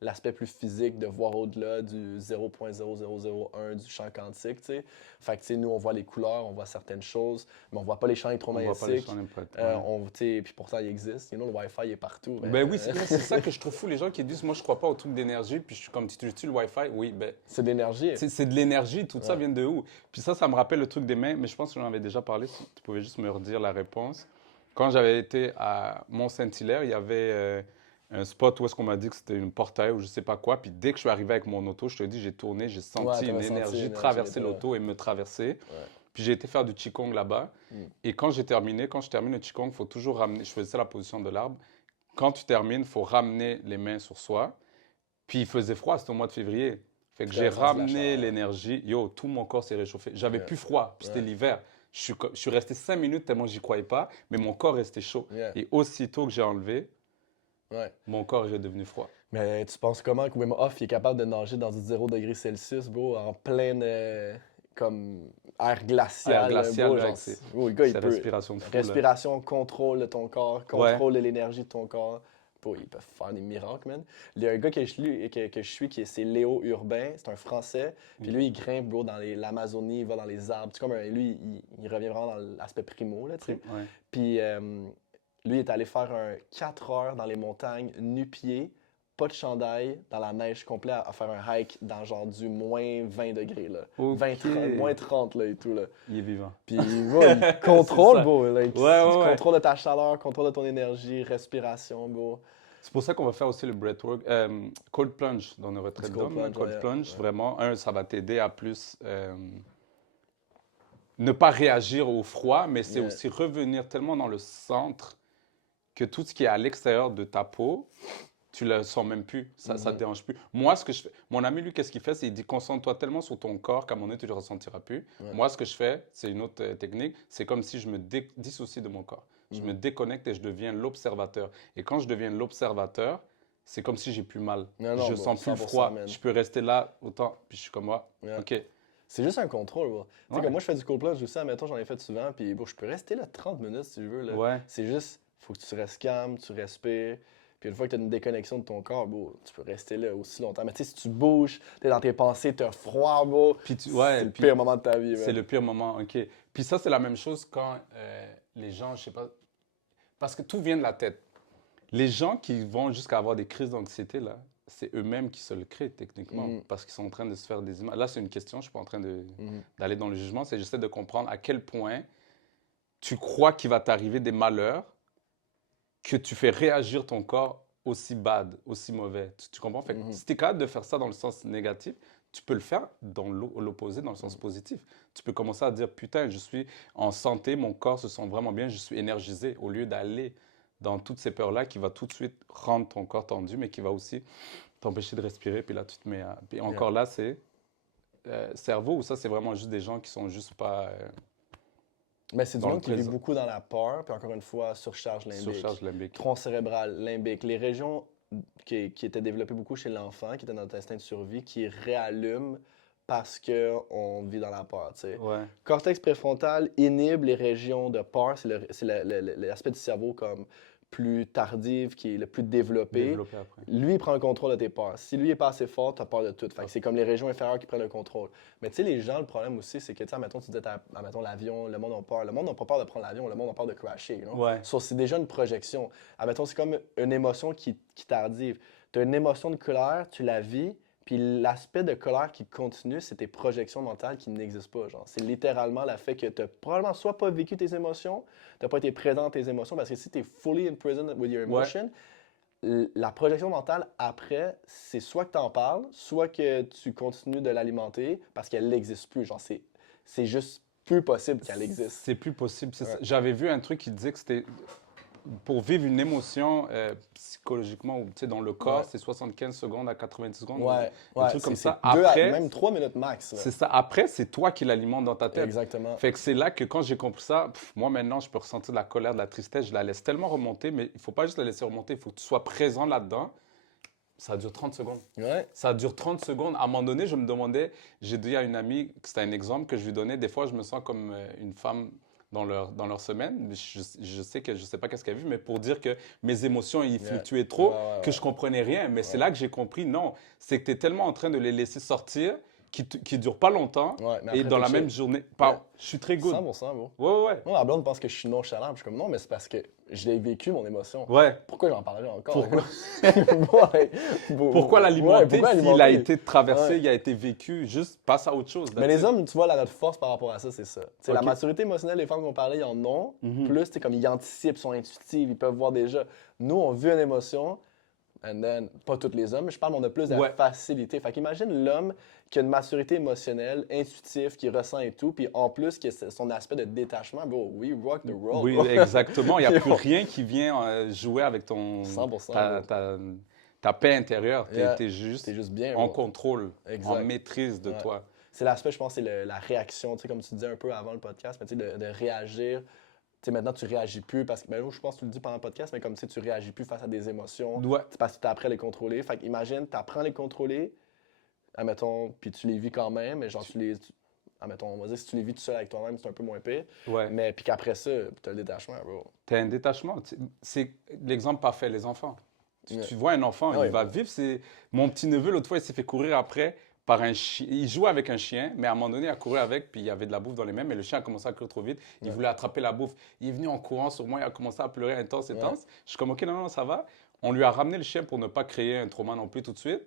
l'aspect plus physique de voir au-delà du 0.0001 du champ quantique, tu sais. Fait que, tu sais, nous, on voit les couleurs, on voit certaines choses, mais on voit pas les champs On voit pas les électromagnétiques. champs n'importe. Tu sais, puis pourtant, il existe. You know, le Wi-Fi, il est partout. Ben oui, c'est ça que je trouve fou. Les gens qui disent, moi, je crois pas au truc d'énergie, puis je suis comme, tu utilises le Wi-Fi? Oui, ben, C'est de l'énergie. c'est de l'énergie, tout ça Ouais. vient de où? Puis ça me rappelle le truc des mains, mais je pense que j'en avais déjà parlé, si tu pouvais juste me redire la réponse. Quand j'avais été à Mont-Saint-Hilaire, il y avait un spot où est-ce qu'on m'a dit que c'était une portail ou je sais pas quoi, puis dès que je suis arrivé avec mon auto, je te dis, j'ai tourné, j'ai Ouais, senti t'avais une senti énergie l'énergie, traverser ouais. l'auto et me traverser. Puis j'ai été faire du Qigong là-bas. Et quand je termine le Qigong, il faut toujours ramener, je faisais la position de l'arbre. Quand tu termines, il faut ramener les mains sur soi. Puis il faisait froid, c'était au mois de février. Fait que Tu j'ai avais senti la ramené chaleur. l'énergie. Yo, tout mon corps s'est réchauffé. J'avais Yeah. plus froid, puis c'était Ouais. l'hiver. Je suis resté 5 minutes tellement j'y croyais pas, mais mon corps restait chaud. Yeah. Et aussitôt que j'ai enlevé, Ouais. mon corps est redevenu froid. Mais tu penses comment que Wim Hof il est capable de nager dans du 0 degré Celsius, bro, en pleine comme air glacial, Air glacial, bro, avec genre, ses- bro, le gars, il C'est peut. respiration de fou. là. Respiration, contrôle de ton corps, contrôle de l'énergie de ton corps. bro, ils peuvent faire des miracles, man. Il y a un gars que je suis, c'est Léo Urbain, c'est un Français. Puis lui, il grimpe, bro, dans l'Amazonie, il va dans les arbres. C'est comme lui, il revient vraiment dans l'aspect primo, là, tu sais. Ouais. Puis lui, il est allé faire un 4 heures dans les montagnes, nu-pied, pas de chandail, dans la neige complète, à faire un hike dans genre du moins 20 degrés, là. Ok. 20, 30, moins 30, là, et tout, là. Il est vivant. Puis, bro, il contrôle, ça. bro. Like, Ouais. contrôle de ta chaleur, contrôle de ton énergie, respiration, bro. C'est pour ça qu'on va faire aussi le breathwork, cold plunge dans nos retraites Du cold d'hommes. plunge, Cold ouais, plunge, ouais. vraiment, ça va t'aider à plus ne pas réagir au froid, mais c'est Yeah. aussi revenir tellement dans le centre que tout ce qui est à l'extérieur de ta peau, tu le sens même plus, ça te dérange plus. Moi, ce que je fais, mon ami, lui, qu'est-ce qu'il fait? C'est qu'il dit concentre-toi tellement sur ton corps qu'à un moment donné, tu ne le ressentiras plus. Ouais. Moi, ce que je fais, c'est une autre technique, c'est comme si je me dissocie de mon corps. Je me déconnecte et je deviens l'observateur. Et quand je deviens l'observateur, c'est comme si j'ai plus mal. Non, Je bro, sens plus le 100%, froid. man. Je peux rester là autant, puis je suis comme moi. Yeah. OK. C'est juste un contrôle, bro. Tu sais, Ouais. comme moi, je fais du cold plunge aussi, admettons, j'en ai fait souvent, puis bro, je peux rester là 30 minutes si tu veux, là. Ouais. C'est juste, faut que tu restes calme, tu respires. Puis une fois que tu as une déconnexion de ton corps, bro, tu peux rester là aussi longtemps. Mais tu sais, si tu bouges, tu es dans tes pensées, tu as froid, bro, Puis c'est le pire moment de ta vie, c'est man. le pire moment, OK. Puis ça, c'est la même chose quand les gens, je sais pas, parce que tout vient de la tête. Les gens qui vont jusqu'à avoir des crises d'anxiété, là, c'est eux-mêmes qui se le créent techniquement, parce qu'ils sont en train de se faire des images. Là, c'est une question, je ne suis pas en train d'aller dans le jugement, c'est j'essaie de comprendre à quel point tu crois qu'il va t'arriver des malheurs que tu fais réagir ton corps aussi bad, aussi mauvais. Tu comprends? Fait que si tu es capable de faire ça dans le sens négatif, tu peux le faire dans l'opposé, dans le sens positif. Tu peux commencer à dire, putain, je suis en santé, mon corps se sent vraiment bien, je suis énergisé, au lieu d'aller dans toutes ces peurs-là qui va tout de suite rendre ton corps tendu, mais qui va aussi t'empêcher de respirer. Puis là, tu te mets à... Puis encore là, c'est cerveau, ou ça, c'est vraiment juste des gens qui sont juste pas Mais c'est du dans le monde qui vit présent. beaucoup dans la peur, puis encore une fois, surcharge limbique. Surcharge limbique. Tronc cérébral, limbique. Les régions qui étaient développées beaucoup chez l'enfant, qui étaient dans notre instinct de survie, qui réallument parce qu'on vit dans la peur, tu sais. Ouais. Cortex préfrontal inhibe les régions de peur, c'est l'aspect du cerveau comme plus tardif, qui est le plus développé. Développer après. Lui, il prend le contrôle de tes peurs. Si lui est pas assez fort, tu as peur de tout. Fait que c'est comme les régions inférieures qui prennent le contrôle. Mais tu sais, les gens, le problème aussi, c'est que, tu sais, admettons, tu disais, admettons, l'avion, le monde a peur. Le monde n'a pas peur de prendre l'avion, le monde a peur de crasher. You know? Ouais. So, c'est déjà une projection. Admettons, c'est comme une émotion qui tardive. Tu as une émotion de colère, tu la vis, puis l'aspect de colère qui continue, c'est tes projections mentales qui n'existent pas. Genre, c'est littéralement le fait que tu n'as probablement soit pas vécu tes émotions, tu n'as pas été présent dans tes émotions, parce que si tu es fully in prison with your emotion, la projection mentale après, c'est soit que tu en parles, soit que tu continues de l'alimenter parce qu'elle n'existe plus. Genre, c'est juste plus possible qu'elle existe. C'est plus possible. Ouais. J'avais vu un truc qui disait que c'était pour vivre une émotion psychologiquement ou dans le corps, Ouais. c'est 75 secondes à 90 secondes. Ouais, un truc comme c'est ça. 2 Après, même 3 minutes max. là. c'est ça. Après, c'est toi qui l'alimente dans ta tête. Exactement. Fait que c'est là que quand j'ai compris ça, moi maintenant, je peux ressentir de la colère, de la tristesse, je la laisse tellement remonter, mais il faut pas juste la laisser remonter, il faut que tu sois présent là-dedans. Ça dure 30 secondes. Ouais. Ça dure 30 secondes. À un moment donné, je me demandais, j'ai dit à une amie, c'était un exemple que je lui donnais, des fois, je me sens comme une femme dans leur semaine. Je sais que je sais pas qu'est-ce qu'elle vit, mais pour dire que mes émotions, ils fluctuaient trop, que je comprenais rien. Mais c'est là que j'ai compris, non, c'est que tu es tellement en train de les laisser sortir qui durent pas longtemps Ouais, mais et après, dans t'es la chill. même journée. Ouais. Je suis très good. 100%, bro. Ouais. Moi, ma blonde pense que je suis nonchalant. Puis je suis comme, non, mais c'est parce que je l'ai vécu, mon émotion. Ouais. Pourquoi j'en parlerais encore? Pourquoi? Pourquoi l'alimenter pourquoi s'il a alimenter? été traversé, Ouais. il a été vécu, juste passe à autre chose. Mais les hommes, tu vois, là, notre force par rapport à ça, c'est ça. C'est la Ok. maturité émotionnelle, les femmes qu'on parlait, ils en ont. Mhm. Plus, c'est comme ils anticipent, ils sont intuitifs, ils peuvent voir déjà. Nous, on vit une émotion, and then, pas tous les hommes, mais je parle, on a plus de Ouais. facilité. Fait qu'imagine l'homme qui a une maturité émotionnelle, intuitif, qui ressent et tout, puis en plus, qui a son aspect de détachement, bro, we rock the world. Oui, bro. exactement. Il n'y a plus Yo. rien qui vient jouer avec 100%, ta paix intérieure. Tu Yeah. es juste C'est juste bien, en bro. contrôle, Exact. en maîtrise de Ouais. toi. C'est l'aspect, je pense, c'est la réaction, tu sais, comme tu disais un peu avant le podcast, mais tu sais, de réagir. Tu sais, maintenant, tu réagis plus parce que, ben, je pense que tu le dis pendant le podcast, mais comme tu sais, tu réagis plus face à des émotions. Ouais. C'est parce que tu apprends à les contrôler. Fait qu'imagine, tu apprends à les contrôler, admettons, puis tu les vis quand même, mais genre, admettons, on va dire, si tu les vis tout seul avec toi-même, c'est un peu moins pire. Ouais. Mais puis qu'après ça, tu as le détachement, bro. Tu as un détachement. C'est l'exemple parfait, les enfants. Tu vois un enfant, Ah ouais, il va ouais. vivre. Mon petit-neveu, l'autre fois, il s'est fait courir après par un chien. Il jouait avec un chien, mais à un moment donné, il a couru avec, puis il y avait de la bouffe dans les mains, mais le chien a commencé à courir trop vite. Il Ouais. voulait attraper la bouffe. Il est venu en courant sur moi, il a commencé à pleurer intense, Ouais. intense. Je suis comme, OK, non, non, ça va. On lui a ramené le chien pour ne pas créer un trauma non plus tout de suite.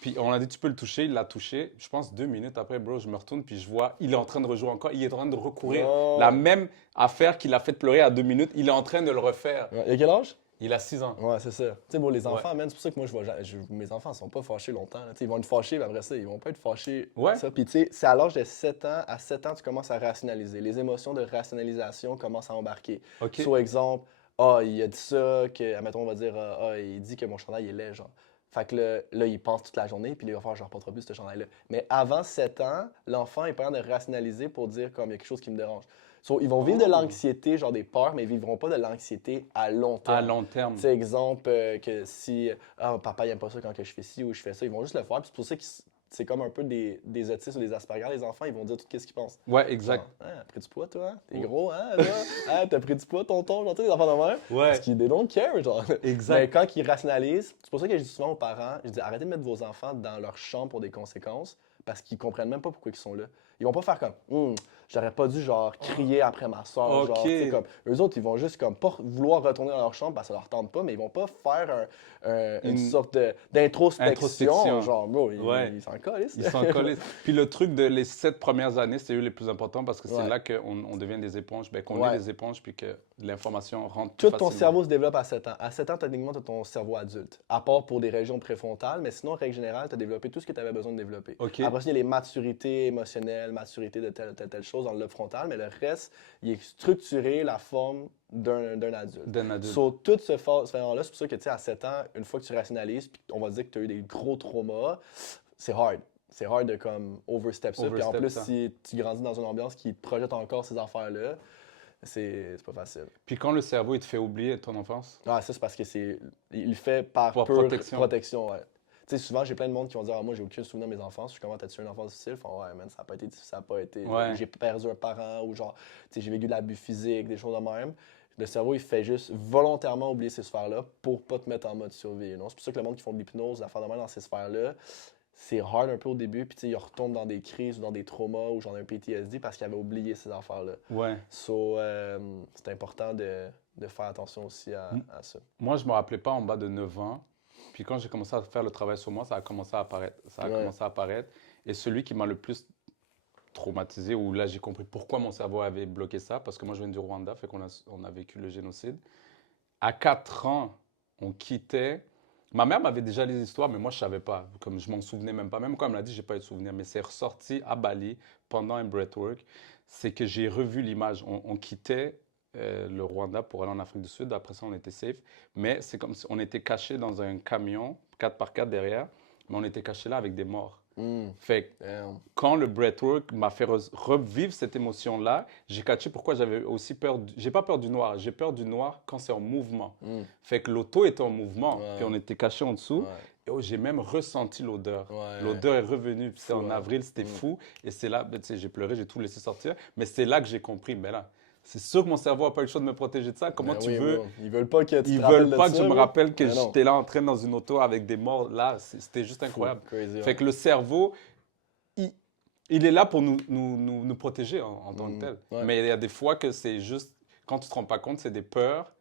Puis on a dit, tu peux le toucher, il l'a touché. Je pense 2 minutes après, bro, je me retourne, puis je vois, il est en train de rejouer encore. Il est en train de recourir. La Non. même affaire qu'il a fait pleurer à 2 minutes, il est en train de le refaire. Ouais. Il a quel âge? Il a 6 ans. Ouais, c'est ça. Tu sais, bon, les Ouais. enfants, man, c'est pour ça que moi, mes enfants sont pas fâchés longtemps. Là. Tu sais, ils vont être fâchés, mais après ça, ils vont pas être fâchés. Ouais. Ça. Puis, tu sais, c'est à l'âge de 7 ans. À 7 ans, tu commences à rationaliser. Les émotions de rationalisation commencent à embarquer. OK. Soit exemple, ah, il a dit ça, que, admettons, on va dire, ah, il dit que mon chandail est laid, genre. Fait que là, il pense toute la journée, puis là, il va faire, je ne reporterai plus ce chandail-là. Mais avant 7 ans, l'enfant est pas de rationaliser pour dire, comme, il y a quelque chose qui me dérange. So, ils vont vivre de Oh. l'anxiété, genre des peurs, mais ils vivront pas de l'anxiété à long terme. À long terme. Tu sais, exemple, que si papa n'aime pas ça quand que je fais ci ou je fais ça, ils vont juste le faire. Puis c'est pour ça que c'est comme un peu des autistes ou des Asperger. Les enfants, ils vont dire tout ce qu'ils pensent. Ouais, exact. Genre, ah, pris du poids, toi? Hein? T'es gros, hein? Là? Ah, t'as pris du poids, tonton? Genre, tu sais, des enfants de même. Ouais. Parce qu'ils they don't care, genre. Exact. Mais quand ils rationalisent, c'est pour ça que je dis souvent aux parents, je dis arrêtez de mettre vos enfants dans leur champ pour des conséquences parce qu'ils comprennent même pas pourquoi ils sont là. Ils vont pas faire comme j'aurais pas dû genre crier après ma soeur, Ok. genre tu sais, comme eux autres ils vont juste comme pas vouloir retourner dans leur chambre parce que ça leur tente pas, mais ils vont pas faire une Une sorte d'introspection, introspection. genre bro, Ouais. ils s'en calissent. Ils sont collés. Puis le truc de les 7 premières années, c'est eux les plus importants parce que c'est Ouais. là qu'on devient des éponges, ben, qu'on Ouais. est des éponges puis que l'information rentre Tout plus ton facilement. cerveau se développe à 7 ans. À 7 ans, techniquement, tu as ton cerveau adulte. À part pour des régions préfrontales, mais sinon, règle générale, tu as développé tout ce que tu avais besoin de développer. OK. Après ça, il y a les maturités émotionnelles, maturité de telle chose dans le lobe frontal, mais le reste, il est structuré la forme d'un adulte. D'un adulte. Sur toute ce phase-là, c'est pour ça que, tu sais, à 7 ans, une fois que tu rationalises, puis on va dire que tu as eu des gros traumas, c'est hard. C'est hard de comme overstep ça. Puis en Overstep plus, ça. si tu grandis dans une ambiance qui te projette encore ces affaires-là, c'est pas facile. Puis quand le cerveau, il te fait oublier ton enfance. Ah, ça, c'est parce que il le fait par Par pure protection. protection, ouais. Tu sais, souvent, j'ai plein de monde qui vont dire, ah, moi, j'ai aucun souvenir de mes enfants. Je suis comment, t'as-tu une enfance difficile? Ils font, ouais, man, ça n'a pas été difficile, ça n'a pas été. Ouais. J'ai perdu un parent ou genre, tu sais, j'ai vécu de l'abus physique, des choses de même. Le cerveau, il fait juste volontairement oublier ces sphères-là pour pas te mettre en mode survie. Non? C'est pour ça que le monde qui font de l'hypnose, la faire de même dans ces sphères-là, c'est hard un peu au début, puis tu sais, ils retombent dans des crises ou dans des traumas ou genre un PTSD parce qu'ils avaient oublié ces affaires-là. Ouais. So, c'est important de faire attention aussi à ça. Moi, je me rappelais pas en bas de 9 ans. Puis quand j'ai commencé à faire le travail sur moi, ça a commencé à apparaître. Ça a Ouais. commencé à apparaître. Et celui qui m'a le plus traumatisé, où là j'ai compris pourquoi mon cerveau avait bloqué ça, parce que moi je viens du Rwanda, fait on a vécu le génocide. À 4 ans, on quittait. Ma mère m'avait déjà les histoires, mais moi je savais pas. Comme je m'en souvenais même pas. Même quand elle me l'a dit, j'ai pas eu de souvenir. Mais c'est ressorti à Bali pendant un breathwork. C'est que j'ai revu l'image. On quittait le Rwanda pour aller en Afrique du Sud. Après ça, on était safe. Mais c'est comme si on était cachés dans un camion, 4x4 derrière, mais on était cachés là avec des morts. Fait que Damn. quand le breathwork m'a fait revivre cette émotion-là, j'ai catché pourquoi j'avais aussi peur. J'ai pas peur du noir, j'ai peur du noir quand c'est en mouvement. Fait que l'auto était en mouvement, Ouais. puis on était cachés en dessous. Ouais. Et oh, j'ai même ressenti l'odeur. Ouais. L'odeur est revenue. Puis c'était Fou, en hein. avril, c'était fou. Et c'est là, ben, tu sais, j'ai pleuré, j'ai tout laissé sortir. Mais c'est là que j'ai compris, mais là, c'est sûr que mon cerveau n'a pas eu le choix de me protéger de ça. Comment Ben tu oui, veux? bro. Ils veulent pas que tu Ils te rappelles veulent de pas que ça, je me là. rappelle que Mais non. j'étais là en train dans une auto avec des morts. Là, c'était juste Fou, incroyable. crazy, Fait ouais. que le cerveau, il est là pour nous protéger en tant que tel. ouais. Mais il y a des fois que c'est juste, quand tu te rends pas compte, c'est des peurs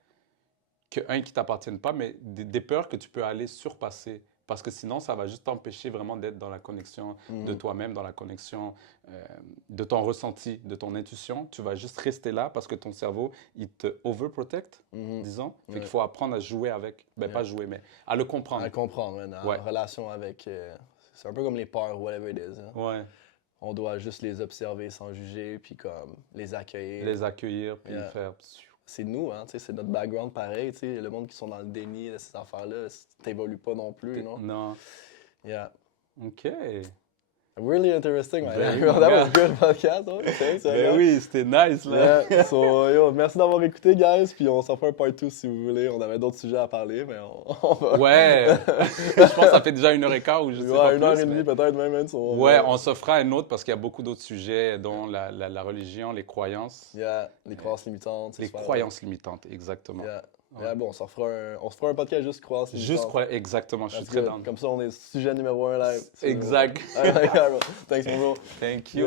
qui t'appartiennent pas, mais des peurs que tu peux aller surpasser. Parce que sinon, ça va juste t'empêcher vraiment d'être dans la connexion de toi-même, dans la connexion de ton ressenti, de ton intuition. Tu vas juste rester là parce que ton cerveau, il te overprotect, disons. Fait qu'il faut apprendre à jouer avec. Ben, pas jouer, mais à le comprendre. À comprendre, man, en Ouais. relation avec. C'est un peu comme les peurs, whatever it is. Hein. Ouais. On doit juste les observer sans juger, puis comme les accueillir. Les accueillir, puis Yeah. faire... C'est nous, hein, tu sais, c'est notre background pareil. Tu sais, le monde qui sont dans le déni de ces affaires-là, t'évolues pas non plus, non? Non. Yeah. OK. Really interesting, man. Ben That oui, was good podcast. Hein? Thanks, Ben man. oui, c'était nice, là. Yeah. So, yo, merci d'avoir écouté, guys. Puis on s'en fait un part 2 si vous voulez. On avait d'autres sujets à parler, mais on va. Ouais. Je pense que ça fait déjà 1h15 ou je sais pas Ouais, une heure plus, et demie mais- peut-être même. So, Ouais, on se fera un autre parce qu'il y a beaucoup d'autres sujets, dont la religion, les croyances. Yeah, les croyances limitantes. Les croyances limitantes, exactement. Yeah. Ouais. Ouais, bon, on se fera un podcast juste croire. Juste croire, exactement, je suis très down. Comme ça, on est sujet numéro 1 live. Exact. Alright, Carl. Thanks, mon bro. Thank you.